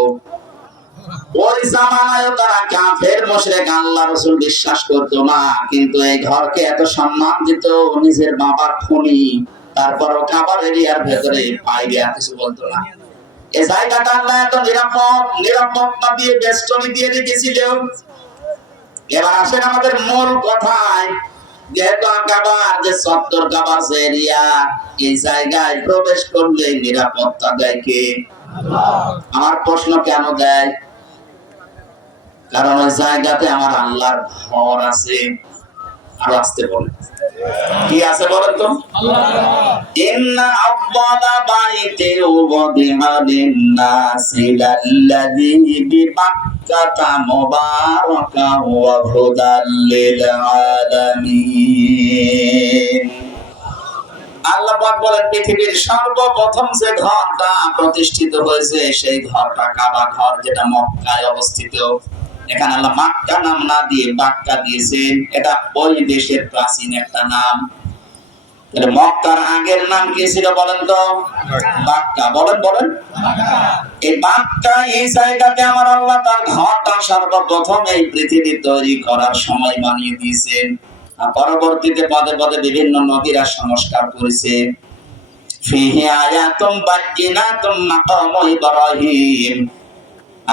ওই জামানায় তারা কাফের মুশরিক, আল্লাহ রাসূল বিশ্বাস করতো না, কিন্তু এই ঘরকে এত সম্মান দিত, নিজের বাবার খুনি, তারপরও কাবার এরিয়ার ভেতরে বাইরে আর কিছু বলতো না। এই জায়গাটা আল্লাহ এত নিরাপত্তা দিয়ে বেষ্টনী দিয়ে রেখেছিল। এবার আসেন আমাদের মূল কথায়। যেহেতু কাবার যে সত্তর কাবার যে এরিয়া, এই জায়গায় প্রবেশ করলে নিরাপত্তা দেয় কে? আমার প্রশ্ন কেন দেয়? কারণ ওই জায়গাতে আমার আল্লাহর ঘর আছে। আর আসতে বলে কি আছে বলেন তো? ইন্না আওয়ালা বাইতি উযিআ লিন-নাসি লাল্লাযী বিবাক্কাতা মুবারাকান ওয়া হুদাল লিল আলামিন। আল্লাহ পাক বলেন, পৃথিবীর সর্বপ্রথম যে ঘরটা প্রতিষ্ঠিত হয়েছে, সেই ঘরটা কাবা ঘর, যেটা মক্কায় অবস্থিত। এখানে আল্লাহ মক্কা নাম না দিয়ে বাক্কা দিয়েছেন। এটা ওই দেশের প্রাচীন একটা নাম। মক্কার আগের নাম কি ছিল বলেন তো? বাক্কা। বলেন এই বাক্কা, এই জায়গাতে আমার আল্লাহ তার ঘরটা সর্বপ্রথম এই পৃথিবী তৈরি করার সময় বানিয়ে দিয়েছেন। পরবর্তীতে পদে পদে বিভিন্ন নবীরা সংস্কার করেছে। ফিহি আয়াতুম বায়্যিনাতুম মাকামু ইব্রাহিম।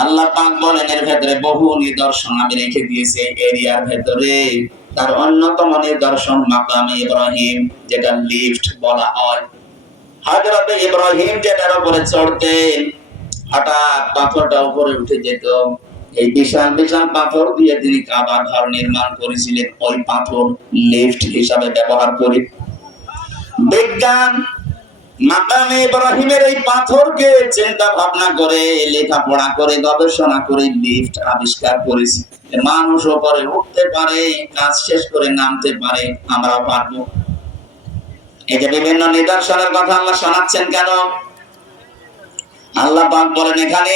আল্লাহ পাক বলেন, এর ভেতরে বহু নিদর্শন আমি রেখে দিয়েছি। এরিয়ার ভেতরে তার অন্যতম নিদর্শন মাকামে ইব্রাহিম, যেটা লিফট বলা হয়। হযরত ইব্রাহিম যেটার উপরে চড়তেন, হঠাৎ পাথরটা উপরে উঠে যেত। এই বিশাল বিশাল পাথর দিয়ে তিনি কাবা ঘর নির্মাণ করেছিলেন, ওই পাথর লিফট হিসাবে ব্যবহার করে। বিজ্ঞান মাকামে ইব্রাহিমের এই পাথরকে চিন্তা ভাবনা করে, লেখাপড়া করে, গবেষণা করে লিফট আবিষ্কার করেছে। মানুষ উপরে উঠতে পারে, কাজ শেষ করে নামতে পারে, আমরাও পারবো। এই যে বিভিন্ন নিদর্শনের কথা আল্লাহ শোনাচ্ছেন কেন? আল্লাহ পাক বলেন এখানে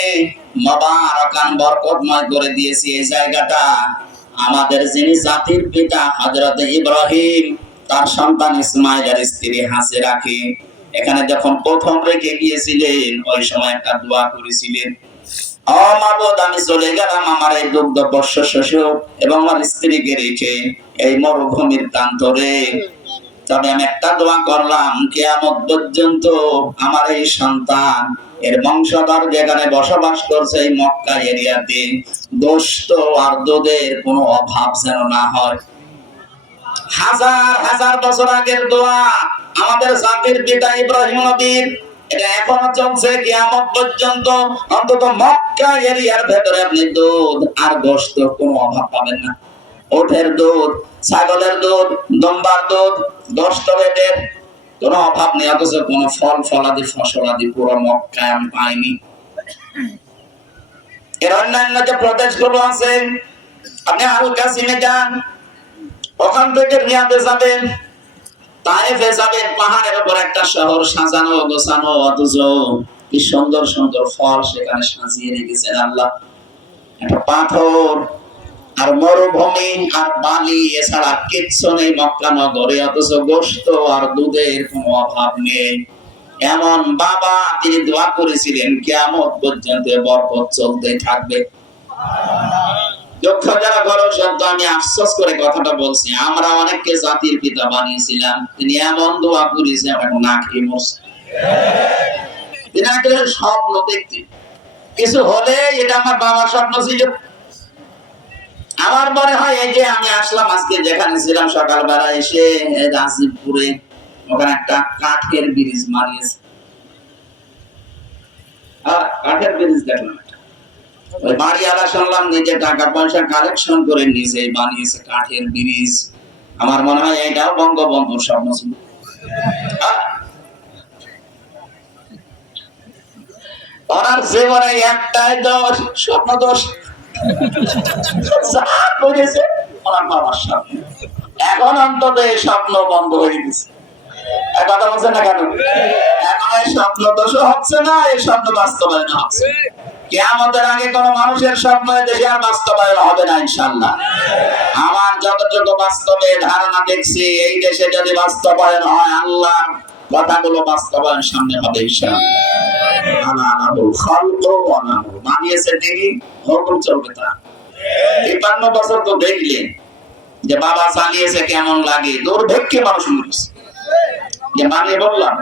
মুবারাকান, বরকতময় করে দিয়েছি এই জায়গাটা। আমাদের যিনি জাতির পিতা হযরত ইব্রাহিম, তার সন্তান ইসমাঈলের স্ত্রী হাজেরাকে এখানে যখন প্রথম রেখে গিয়েছিলেন, ওই সময় একটা দোয়া করেছিলেন, ও মাবুদ, আমি চলে গেলাম আমার এই দুগ্ধ পোষ্য শিশু এবং আমার স্ত্রীকে রেখে এই মরুভূমির প্রান্তরে, তবে আমি একটা দোয়া করলাম, কিয়ামত পর্যন্ত আমার এই সন্তান, এর বংশধর যেখানে বসবাস করছে এই মক্কা এরিয়াতে, গোশত আর দুধের কোনো অভাব যেন না হয়। হাজার হাজার বছর আগের দোয়া আমাদের জাতির পিতা ইব্রাহিম নবীর, এটা এখনো চলছে কিয়ামত পর্যন্ত। অন্তত মক্কা এরিয়ার ভেতরে আপনি দুধ আর গোশত কোনো অভাব পাবেন না। ওঠের দুধ, ছাগলের দুধ, দম্বার দুধ, গোশত বেটের কোনো অভাব নেই। অথচ কোনো ফল ফলাদি ফসলাদি পুরো মক্কায় আমি পাইনি। এর অন্যান্য যে প্রদেশগুলো আছে, আপনি আল কাসিমে যান, ওখান থেকে রিয়াদে যাবেন, তায়েফে যাবেন, পাহাড়ের উপর একটা শহর সাজানো গোছানো, অথচ কি সুন্দর সুন্দর ফল সেখানে সাজিয়ে রেখেছেন আল্লাহ। একটা পাথর আর মরুভূমি আর বালি এছাড়া কিচ্ছু নেই মক্কা নগরে, অথচ গোশত আর দুধের কোনো অভাব নেই। এমন বাবা, তিনি দোয়া করেছিলেন কিয়ামত পর্যন্ত বরকত চলতে থাকবে। দুঃখ যারা করো সত্য, আমি আফসোস করে কথাটা বলছি, আমরা অনেককে জাতির পিতা বানিয়েছিলাম, তিনি এমন দোয়া করেছে এখন না খেয়ে মরছে। তিনি একটা স্বপ্ন দেখতেন, কিছু হলে এটা আমার বাবার স্বপ্ন ছিল। আমার মনে হয় এই যে আমি আসলাম আজকে যেখানে ছিলাম, সকালবেলা এসে রাজীবপুরে ওখানে একটা কাঠের ব্রিজ বানিয়েছে। কাঠের ব্রিজ দেখলাম, ওই বাড়িওয়ালা শুনলাম নিজে টাকা পয়সা কালেকশন করে নিজেই বানিয়েছে কাঠের ব্রিজ। আমার মনে হয় এটাও বঙ্গবন্ধুর স্বপ্ন ছিল। ওনার জীবনে একটাই দোষ, স্বপ্ন দোষ। ওনার বাবার স্বপ্ন, এখন অন্তত এই স্বপ্ন বন্ধ হয়ে গেছে। কথা বলছেন না কেন? এখন এই স্বপ্ন দোষ হচ্ছে না, এই স্বপ্ন বাস্তবায়ন হচ্ছে। কিয়ামতের আগে কোন মানুষের স্বপ্ন দেশে আর বাস্তবায়ন হবে না ইনশাআল্লাহ। আমার যতটুকু বাস্তবে ধারণা দেখছি, এই দেশে যদি বাস্তবায়ন হয়, আল্লাহর কথাগুলো বাস্তবায়ন সামনে হবে ইনশাআল্লাহ। বানিয়েছে তিনি, হুকুম চলবে তা। ৫৩ বছর তো দেখলেন যে বাবা চালিয়েছে কেমন লাগে, দুর্ভিক্ষে মানুষ মরেছে। যে মানে বললাম,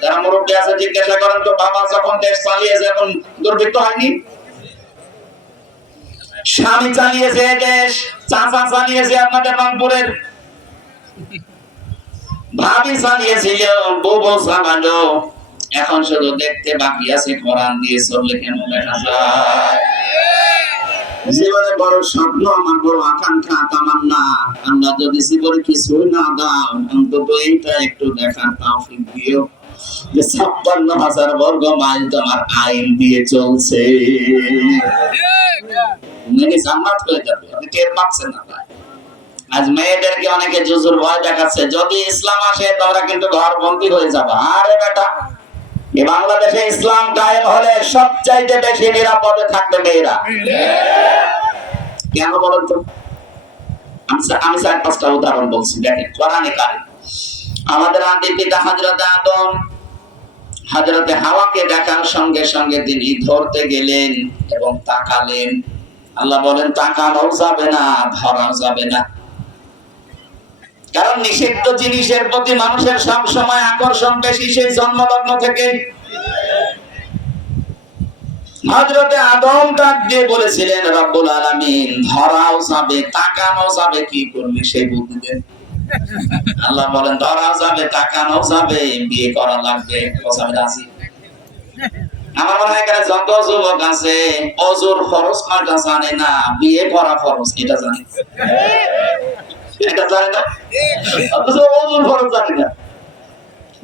যারা মুরব্বী আছে জিজ্ঞাসা করেন তো, বাবা যখন দেশ চালিয়েছে এখন দুর্ভিক্ষ হয়নি? স্বামী চালিয়েছে দেশ, চাচা চালিয়েছে আপনাদের রংপুরের, ভাবি চালিয়েছিল, বউ চালালো, এখন শুধু দেখতে বাকি আছে কোরআন দিয়ে চললে কেমন দেখা যায়। জীবনে বড় স্বপ্ন, আমার বড় আকাঙ্ক্ষা, তামান্না, আল্লাহ যদি জীবনে কিছু না দাও, অন্তত এইটা একটু দেখার তৌফিক দিও যে ৫৬,০০০ বর্গ মাইল তোমার আইন দিয়ে চলছে, মানে জান্নাত হয়ে যাবে। আপনি টের পাচ্ছেন না ভাই? আজ মেয়েদেরকে অনেকে জুজুর ভয় দেখাচ্ছে, যদি ইসলাম আসে তোমরা কিন্তু ঘর বন্দী হয়ে যাবে। আরে বেটা, এই বাংলাদেশে ইসলাম কায়েম হলে সবচাইতে বেশি নিরাপদে থাকবে মেয়েরা। কেন বলেন তো? আমি ৪-৫টা উদাহরণ বলছি, দেখেন কোরআনে কারিম। আমাদের আদি পিতা হযরত আদম হযরতে হাওয়াকে দেখার সঙ্গে সঙ্গে তিনি ধরতে গেলেন এবং তাকালেন। আল্লাহ বলেন তাকানো যাবে না, ধরা যাবে না, কারণ নিষিদ্ধ জিনিসের প্রতি মানুষের সব সময় আকর্ষণ বেশি, সেই জন্মলগ্ন থেকে। হযরতে আদম ডাক দিয়ে বলেছিলেন, রব্বুল আলামিন ধরাও যাবে তাকানো যাবে, কি করলি সেই বুদ্ধি দেন। আল্লাহ বলেন ধরাও যাবে তাকানো যাবে, বিয়ে করা লাগবে, আমি রাজি। আমার মনে হয় এখানে যত যুবক আছে অজুর ফরজ কয়টা জানে না, বিয়ে করা ফরজ এটা জানে, এটা জানে না, অথচ অজুর ফরজ জানে না।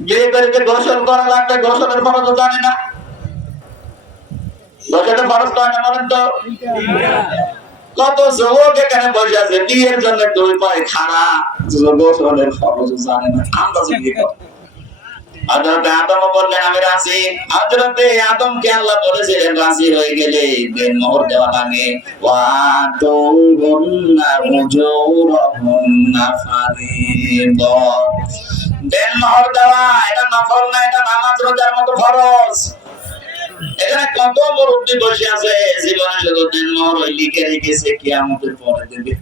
বিয়ে করে গোসল করা লাগবে, গোসলের ফরজও জানে না। গোসলের ফরজ কয়টা বলেন তো? কত যুবক এখানে বসে আছে বিয়ের জন্য দুই পায়ে খাড়া, গোসলের ফরজ জানে না, আন্দাজে বিয়ে করে। হযরতে আদম বললেন আমি রাজি। হযরতে আদমকে আল্লাহ বলেছিলেন রাজি হয়ে গেলে দেন মোহর দেওয়া লাগে। ওয়া তুহুন্না উজুরহুন্না ফারিদা, দেন মোহর দেওয়া এটা নফল না, এটা নামাজ রোজার মতো ফরজ। এখানে কত মুরব্বি বসে আছে জীবনে শুধু দেন মোহর ওই লিখে রেখেছে কিয়ামতের পরে দেবে।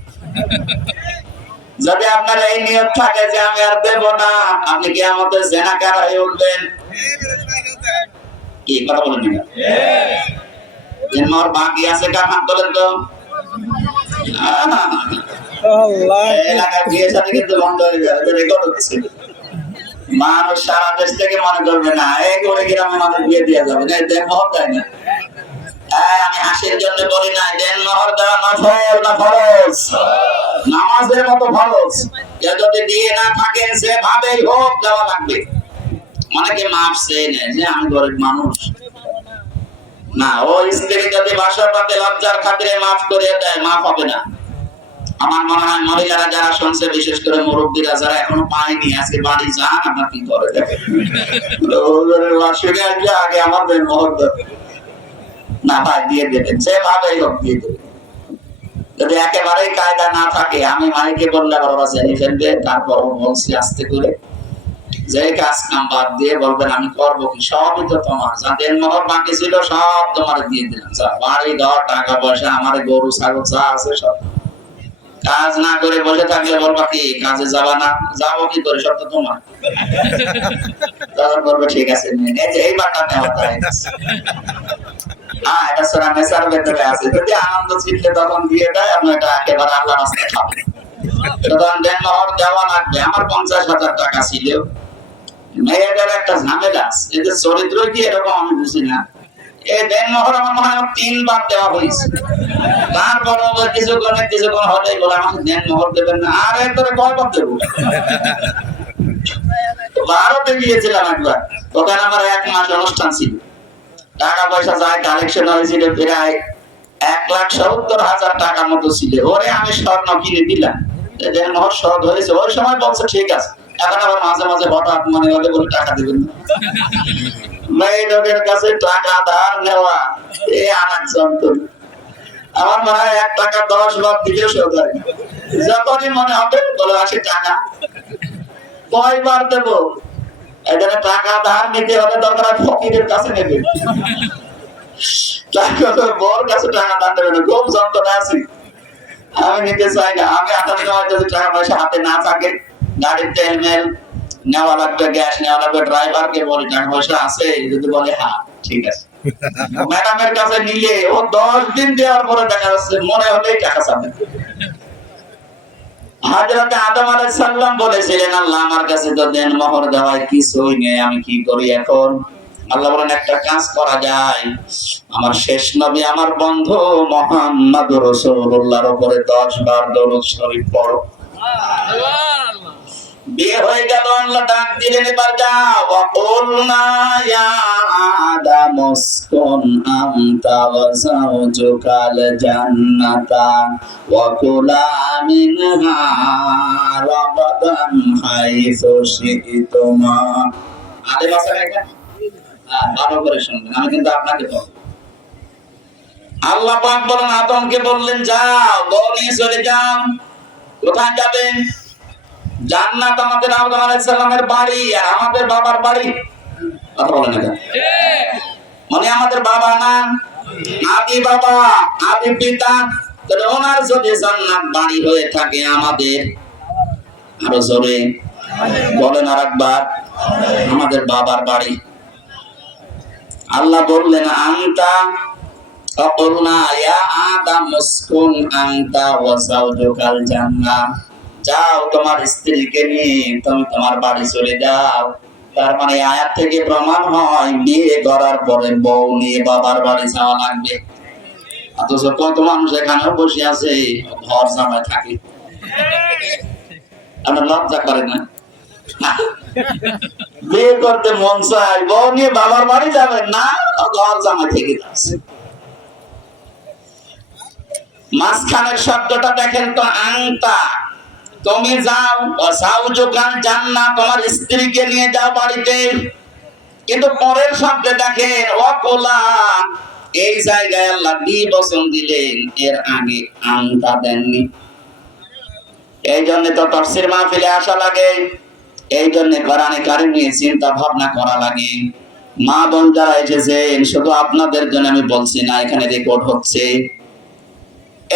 যদি আপনার এই নিয়ত থাকে যে আমি আর দেব না, আপনি কিয়ামতে জিনাকার হয়ে উঠবেন। কি কথা বলেন না? জিনমর বাকি আছে কার হাত তোলেন তো? আল্লাহ, এলাকা বিয়ে শাদী কিন্তু বন্ধ হয়ে যাবে, রেকর্ড হচ্ছে। মানুষ সারা দেশ থেকে মনে করবে না এই করে গ্রামে মানুষ বিয়ে দিয়ে যাবে না, দেন মোহর দেয় না। আমি হাসির জন্য বলি না, দেন মোহর দেওয়া নফল না ফরজ? নামাজের মতো ফরজ। কেউ যদি দিয়ে না থাকেন সেভাবেই হোক দেওয়া লাগবে। অনেকে মাফ চেয়ে নেয় যে আমি গরিব মানুষ, না ও স্ত্রী যদি বাসর রাতে লজ্জার খাতিরে মাফ করে দেয় মাফ হবে না। আমার মনে হয় মহিলারা যারা শুনছে, বিশেষ করে মুরব্বীরা যারা এখনো পায়নি, আজকে বাড়ি যান আপনার কি করে দেখেন আগে আমাদের মোহর দেবে না ভাই দিয়ে দেবেন, যেভাবেই হোক দিয়ে দেবেন। যদি একেবারেই কায়দা না থাকে আমি মাইকে বললে বাবা জেনে ফেলবে, তারপর বলছি আস্তে করে যে কাজ কাম বাদ দিয়ে বলবেন আমি করবো কি, সবই তো তোমার, যাদের মোহর বাকি ছিল সব তোমার দিয়ে দিলাম, যা বাড়ি ঘর টাকা পয়সা আমার গরু ছাগল যা আছে সব। কাজ না করে বসে থাকলে বলবা কি কাজে যাবা না, যাবো কি করে, সব তো তোমার। তখন বলবে ঠিক আছে এই বাটা নেওয়া যায়। এটা সূরা নিসার ভেতরে আছে, যদি আনন্দ চিত্তে তখন দিয়ে দেয় আপনি এটা একেবারে আল্লাহর রাস্তায় খাবেন। তখন দেন মোহর দেওয়া লাগবে। আমার 50,000 টাকা ছিল, মেয়েদের একটা ঝামেলা আছে, এদের চরিত্র কি এরকম আমি বুঝি না। এই দেন মোহর আমার মনে হয় 3 বার দেওয়া হয়েছে, তারপর কিছুক্ষণ হলেই বলে আমাকে দেন মোহর দেবেন না, আর এরপরে কয়বার দেবো। ভারতে গিয়েছিলাম একবার, ওখানে আমার 1 মাস অনুষ্ঠান ছিল, টাকা পয়সা যায় কালেকশন হয়েছিল প্রায় 1,70,000 টাকার মতো ছিল। ওরে আমি স্বর্ণ কিনে দিলাম, দেন মোহর শোধ হয়েছে। ওই সময় বলছে ঠিক আছে, এখন আবার মাঝে মাঝে হঠাৎ মনে হলে বলে টাকা দিবেন না। মেয়ে লোকের কাছে টাকা ধার নেওয়া এ আনার যন্ত্র। আমার মনে হয় 1 টাকা 10 বার দিলেও শোধ হয় না। যখনই মনে হবে বলে আসে টাকা, কয়বার দেবো। এখানে টাকা ধার নিতে হলে দরকার ফকিরের কাছে নেবে, বড় কাছে টাকা ধার নেবে না, খুব যন্ত্রণা আছি, আমি নিতে চাই না। আমি আপনার সময় যদি টাকা পয়সা হাতে না থাকে, গাড়ির তেল মেল নেওয়া লাগবে, গ্যাস নেওয়া লাগবে, ড্রাইভারকে বলি টাকা পয়সা আছে, যদি বলে হ্যাঁ ঠিক আছে। ম্যাডামের কাছে নিলে ও 10 দিন দেওয়ার পরে দেখা যাচ্ছে মনে হলেই টাকা চাবে। হযরতে আদম আলাইহিস সালাম বলেছিলেন আল্লাহ আমার কাছে তো দেন মোহর দেওয়ার কিছুই নেই, আমি কি করি এখন? আল্লাহ বলেন একটা কাজ করা যায়, আমার শেষ নবী আমার বন্ধু মুহাম্মদুর রাসূলুল্লাহর উপরে 10 বার দরুদ শরীফ পড়ো। বিয়ে হয়ে গেল, আল্লাহ ডাক দিলেন এবার যাও, ওয়াকুলনা ইয়া আদাম উসকুন আনতা ওয়া যাওজুকাল জান্নাতা ওয়া কুলা মিনহা রাগাদান হাইসু শি'তুমা। আলে মাসালা এটা ভালো করে শুনবেন, আমি কিন্তু আপনাকে বলবো। আল্লাহ পাক বলেন আদমকে বললেন যাও, বউ নিয়ে চলে যাও। কোথায় যাবেন? জান্নাত আমাদের আদম আলাইহিস সালামের বাড়ি আর আমাদের বাবার বাড়ি। কথা বলেন না মানে আমাদের বাবা না, আদি বাবা আদি পিতা, তাহলে ওনার যদি জান্নাত বাড়ি হয়ে থাকে আমাদের, আরো জোরে বলেন আরেকবার, আমাদের বাবার বাড়ি। আল্লাহ বললেন আনতা ফাকুলনা ইয়া আদম উসকুন আনতা ওয়া যাওজুকাল জান্নাহ, যাও তোমার স্ত্রীকে নিয়ে তুমি তোমার বাড়ি চলে যাও। তার মানে আয়াত থেকে প্রমাণ হয় বিয়ে করার পরে বউ নিয়ে বাবার বাড়ি যাওয়া লাগবে। অথচ কত মানুষ এখানেও বসে আছে ঘর জামাই থাকে, আমরা লজ্জা করে না। বিয়ে করতে মন চায়, বউ নিয়ে বাবার বাড়ি যাবেন না, ঘর জামাই থেকে যাচ্ছে। মাঝখানের শব্দটা দেখেন তো, আনতা, তুমি যাও, যাওজুকাল জান্নাহ, তোমার স্ত্রীকে নিয়ে যাও বাড়িতে। কিন্তু পরের শব্দে দেখেন ওয়াকুলা, এই জায়গায় আল্লাহ দ্বিবচন দিলেন, এর আগে আনতা দেননি। এই জন্য তো তাফসীর মাহফিলে আসা লাগে, এই জন্য কোরআনে কারীম নিয়ে চিন্তা ভাবনা করা লাগে। মা বোন যারা এসেছেন, শুধু আপনাদের জন্য আমি বলছি না, এখানে রেকর্ড হচ্ছে।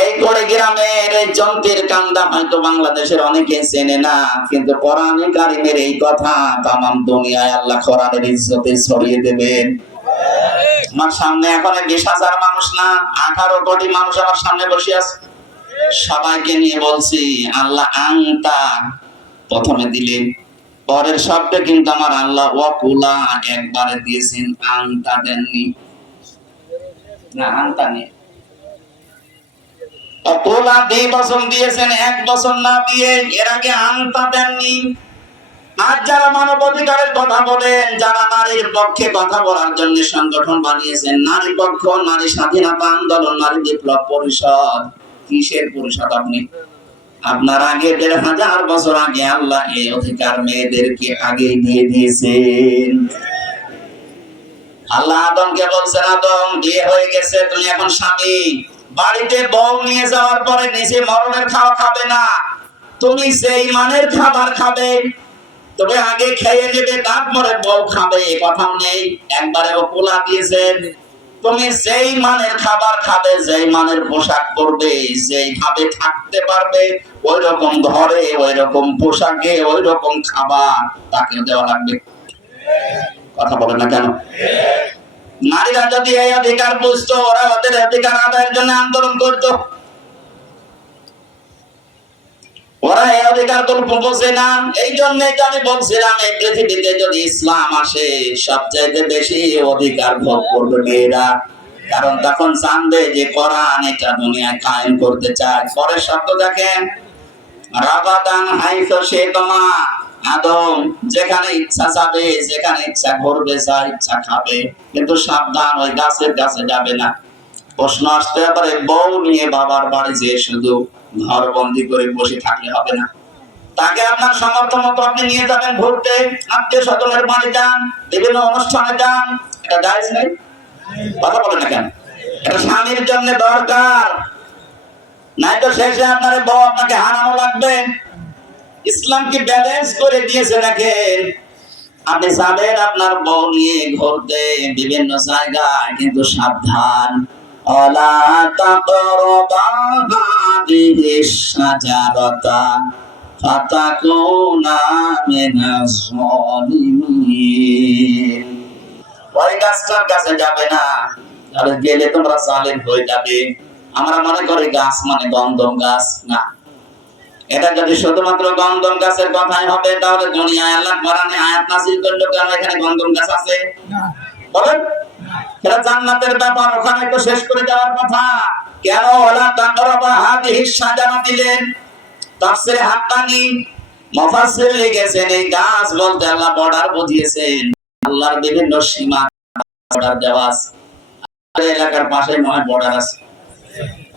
এই করে গ্রামের এই যন্ত্রের কান্দা হয়তো বাংলাদেশের অনেকে চেনে না, কিন্তু কোরআনে কারীমের এই কথা তামাম দুনিয়ায় আল্লাহ কোরআনের ইজ্জতে ছড়িয়ে দেবেন। আমার সামনে এখন 20,000 মানুষ না, 18 কোটি মানুষ আমার সামনে বসে আছে। সবাইকে নিয়ে বলছি, আল্লাহ আনতা প্রথমে দিলেন, পরের শব্দে কিন্তু আমার আল্লাহ ওয়াকুলা একবারে দিয়েছেন, আনতা দেননি। না, আনতা নেই, ওয়াকুলা দুই বচন দিয়েছেন, এক বচন না দিয়ে। এর আগে আনতা দেননি। আর যারা মানবাধিকারের কথা বলেন, যারা নারীর পক্ষে কথা বলার জন্য সংগঠন বানিয়েছেন, নারী পক্ষ, নারী স্বাধীনতা আন্দোলন, নারী বিপ্লব পরিষদ, কিসের পরিষদ আপনি? আপনার আগে 1,500 বছর আগে আল্লাহ এই অধিকার মেয়েদেরকে আগে দিয়ে দিয়েছেন। আল্লাহ আদমকে বলছেন, আদম বিয়ে হয়ে গেছে, তুমি এখন স্বামী, বাড়িতে বউ নিয়ে যাওয়ার পরে নিজে মরণের খাওয়া খাবে না, তুমি সেই মানের খাবার খাবে। তবে আগে খেয়ে নেবে, তারপরে বউ খাবে, কথাও নেই, একবারে ওকুলা দিয়েছেন। তুমি যেই মানের খাবার খাবে, যেই মানের পোশাক পরবে, যেইভাবে থাকতে পারবে, ওই রকম ঘরে, ওই রকম পোশাকে, ওই রকম খাবার তাকে দেওয়া লাগবে। কথা বলে না কেন? নারীরা যদি এই অধিকার বুঝতো, ওরা ওদের অধিকার আদায়ের জন্য আন্দোলন করতো। ওরা এই অধিকার গুলো বোঝে না। এই জন্যই তো আমি বলছিলাম, এই পৃথিবীতে যদি ইসলাম আসে, সবচাইতে বেশি অধিকার ভোগ করবে মেয়েরা। কারণ তখন জানবে যে কোরআন এটা দুনিয়ায় কায়েম করতে চায়। পরের শব্দ দেখেন, রাগাদান হাইসু শিতমা, আদম যেখানে ইচ্ছা যাবে, যেখানে ইচ্ছা ঘুরবে, যা ইচ্ছা খাবে, কিন্তু সাবধান, ওই গাছের কাছে যাবে না। প্রশ্ন আসতে পারে, বউ নিয়ে বাবার বাড়ি যেয়ে শুধু ঘর বন্দি করে বসে থাকলে হবে না। তাকে আপনার সামর্থ্য মতো আপনি নিয়ে যাবেন ঘুরতে, আত্মীয় স্বজনের বাড়ি যান, বিভিন্ন অনুষ্ঠানে যান, এটা জায়েজ নেই? কথা বলেন না কেন? এটা স্বামীর জন্য দরকার, নাই তো শেষে আপনার বউ আপনাকে হারানো লাগবে। ইসলাম কি ব্যালেন্স করে দিয়েছে দেখেন। আপনি যাবেন আপনার বউ নিয়ে ঘুরতে বিভিন্ন জায়গায়, কিন্তু সাবধান, ওয়ালা তাকরাবা হাদিহিশ শাজারাতা ফাতাকুনা মিনাজ জালিমিন। ওই গাছটার কাছে যাবে না, তাহলে গেলে তোমরা জালেম হয়ে যাবে। আমরা মনে করি গাছ মানে গন্ধম গাছ, না। এটা যদি শুধুমাত্র গন্ধম গাছের কথাই হবে, তাহলে দুনিয়ায় আল্লাহ কোরআনে আয়াত নাযিল করলো কেন এখানে গন্ধম গাছ আছে? বলেন, এটা জান্নাতের ব্যাপার, ওখানে তো শেষ করে যাওয়ার কথা। কেন ওয়ালা তাকরাবা হাদিহিশ শাজারা দিলেন? তাফসীরে হাক্কানি মুফাসসির লিখেছেন, এই গাছ বলতে আল্লাহ বর্ডার বুঝিয়েছেন। আল্লাহর বিভিন্ন সীমা বর্ডার দেওয়া আছে। এলাকার পাশে নয় বর্ডার আছে।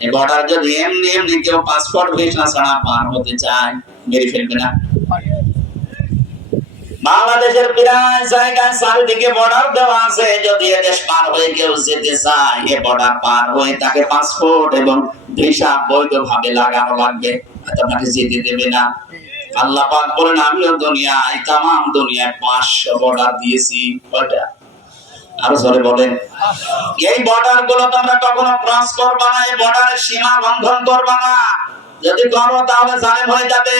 এই বর্ডার যদি এমনি এমনি কেউ পাসপোর্ট ভিসা ছাড়া পার হতে চায়, মেরে ফেলবে না? বাংলাদেশের প্রায় জায়গায় চারিদিকে বর্ডার দেওয়া আছে। যদি এদেশ পার হয়ে কেউ যেতে চায়, এ বর্ডার পার হয়ে তাকে পাসপোর্ট এবং ভিসা বৈধভাবে লাগানো লাগবে, আপনাকে যেতে দেবে না। আল্লাহ পাক বলেন, আমিও দুনিয়ায়, তামাম দুনিয়ায় 500 বর্ডার দিয়েছি। কয়টা? আরো জোরে বলেন। এই বর্ডার গুলো তোমরা কখনো ক্রস করবা না, এই বর্ডারের সীমা লঙ্ঘন করবা না। যদি করো তাহলে জালেম হয়ে যাবে।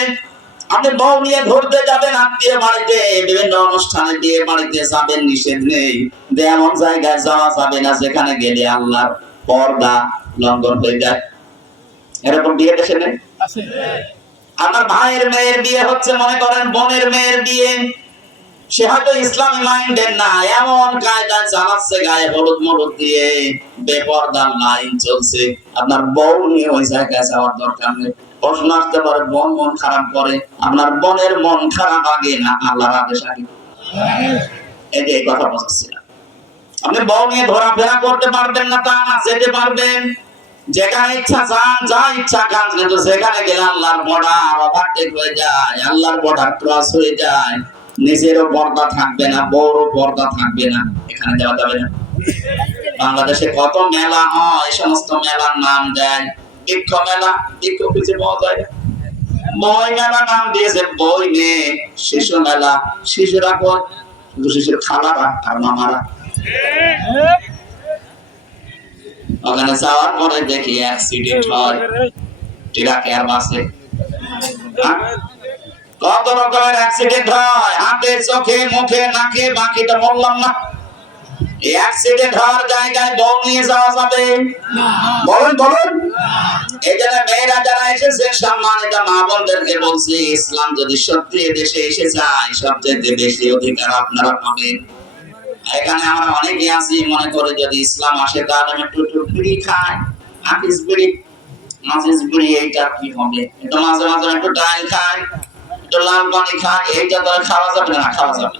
আপনি বউ নিয়ে ঘুরতে যাবেন আত্মীয় বাড়িতে, বিভিন্ন অনুষ্ঠানে, বিয়ে বাড়িতে যাবেন, নিষেধ নেই। এমন জায়গায় যাওয়া যাবে না যেখানে গেলে আল্লাহর পর্দা লঙ্ঘন হয়ে যায়। এরকম বিয়ে দেশে নেই? আমার ভাইয়ের মেয়ের বিয়ে হচ্ছে, মনে করেন বোনের মেয়ের বিয়ে, সে হয়তো ইসলামী মাইন্ডের না, এমন কায়দা চালাচ্ছে গায়ে হলুদ মলুদ দিয়ে, বেপরদার লাইন চলছে। আপনার বউ নিয়ে ওই জায়গায় যাওয়ার দরকার নেই। প্রশ্ন আসতে পারে বোন মন খারাপ করে, আপনার বোনের মন খারাপ আগে না আল্লাহর আদেশ আগে? এই যে এই কথা বলছিলাম। আপনি বউ নিয়ে ঘোরাফেরা করতে পারবেন না তা না, যেতে পারবেন, যেখানে ইচ্ছা যান, যা ইচ্ছা খান, কিন্তু সেখানে গেলে আল্লাহর বর্ডার ওভারটেক হয়ে যায়, আল্লাহর বর্ডার ক্রস হয়ে যায়। নিজেরও পর্দা থাকবে না, বউরও পর্দা থাকবে না, এখানে যাওয়া যাবে না। বাংলাদেশে কত মেলা হয়, এই সমস্ত মেলার নাম দেয় বৃক্ষ মেলা, বৃক্ষ খুঁজে পাওয়া যায় না। বই মেলা নাম দিয়েছে বই নিয়ে, শিশু মেলা, শিশুরা কয়, শুধু শিশুর খালারা আর মামারা। ওখানে যাওয়ার পরে দেখি অ্যাক্সিডেন্ট হয় ট্রাকে আর বাসে। কত রকমের অ্যাক্সিডেন্ট হয়, হাতে চোখে মুখে নাকে, বাকিটা বললাম না। এই অ্যাক্সিডেন্ট হওয়ার জায়গায় বউ নিয়ে যাওয়া যাবে? বলুন বলুন। এই জন্য মেয়েরা যারা এসেছে, সম্মানিত মা বোনদেরকে বলছি, ইসলাম যদি সত্যি দেশে এসে যায়, সবচেয়ে বেশি অধিকার আপনারা পাবেন। এখানে আমরা অনেকে আছি মনে করে যদি ইসলাম আসে তাহলে আমি একটু বিড়ি খাই, আকিস বিড়ি, মাঝিস বিড়ি, এইটা কি হবে? একটু মাঝে মাঝে একটু ডাল খাই, একটু লাল পানি খাই, এইটা তো খাওয়া যাবে না? খাওয়া যাবে,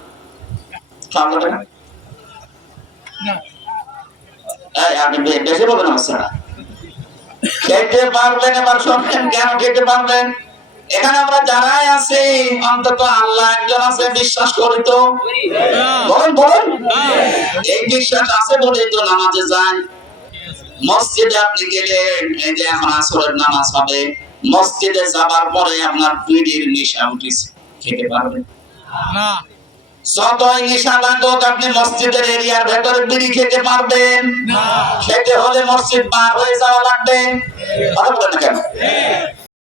খাওয়া যাবে না। আপনি বেশি বলবেন অবস্থা, খেতে পারবেন। এবার শোনেন কেন খেতে পারবেন। এখানে আমরা যারাই আছি, অন্তত আল্লাহ একজন আছে, বিশ্বাস করি তো? বলুন বলুন। এই বিশ্বাস আছে বলেই তো নামাজে যান। মসজিদে আপনি গেলেন, এই যে এখন আসরের নামাজ হবে, মসজিদে যাবার পরে আপনার বিড়ির নেশা উঠেছে, খেতে পারবেন না। যতই নেশা লাগুক, আপনি মসজিদের এরিয়ার ভেতরে বিড়ি খেতে পারবেন না। খেতে হলে মসজিদ পার হয়ে যাওয়া লাগবে। কথা বলেন না কেন?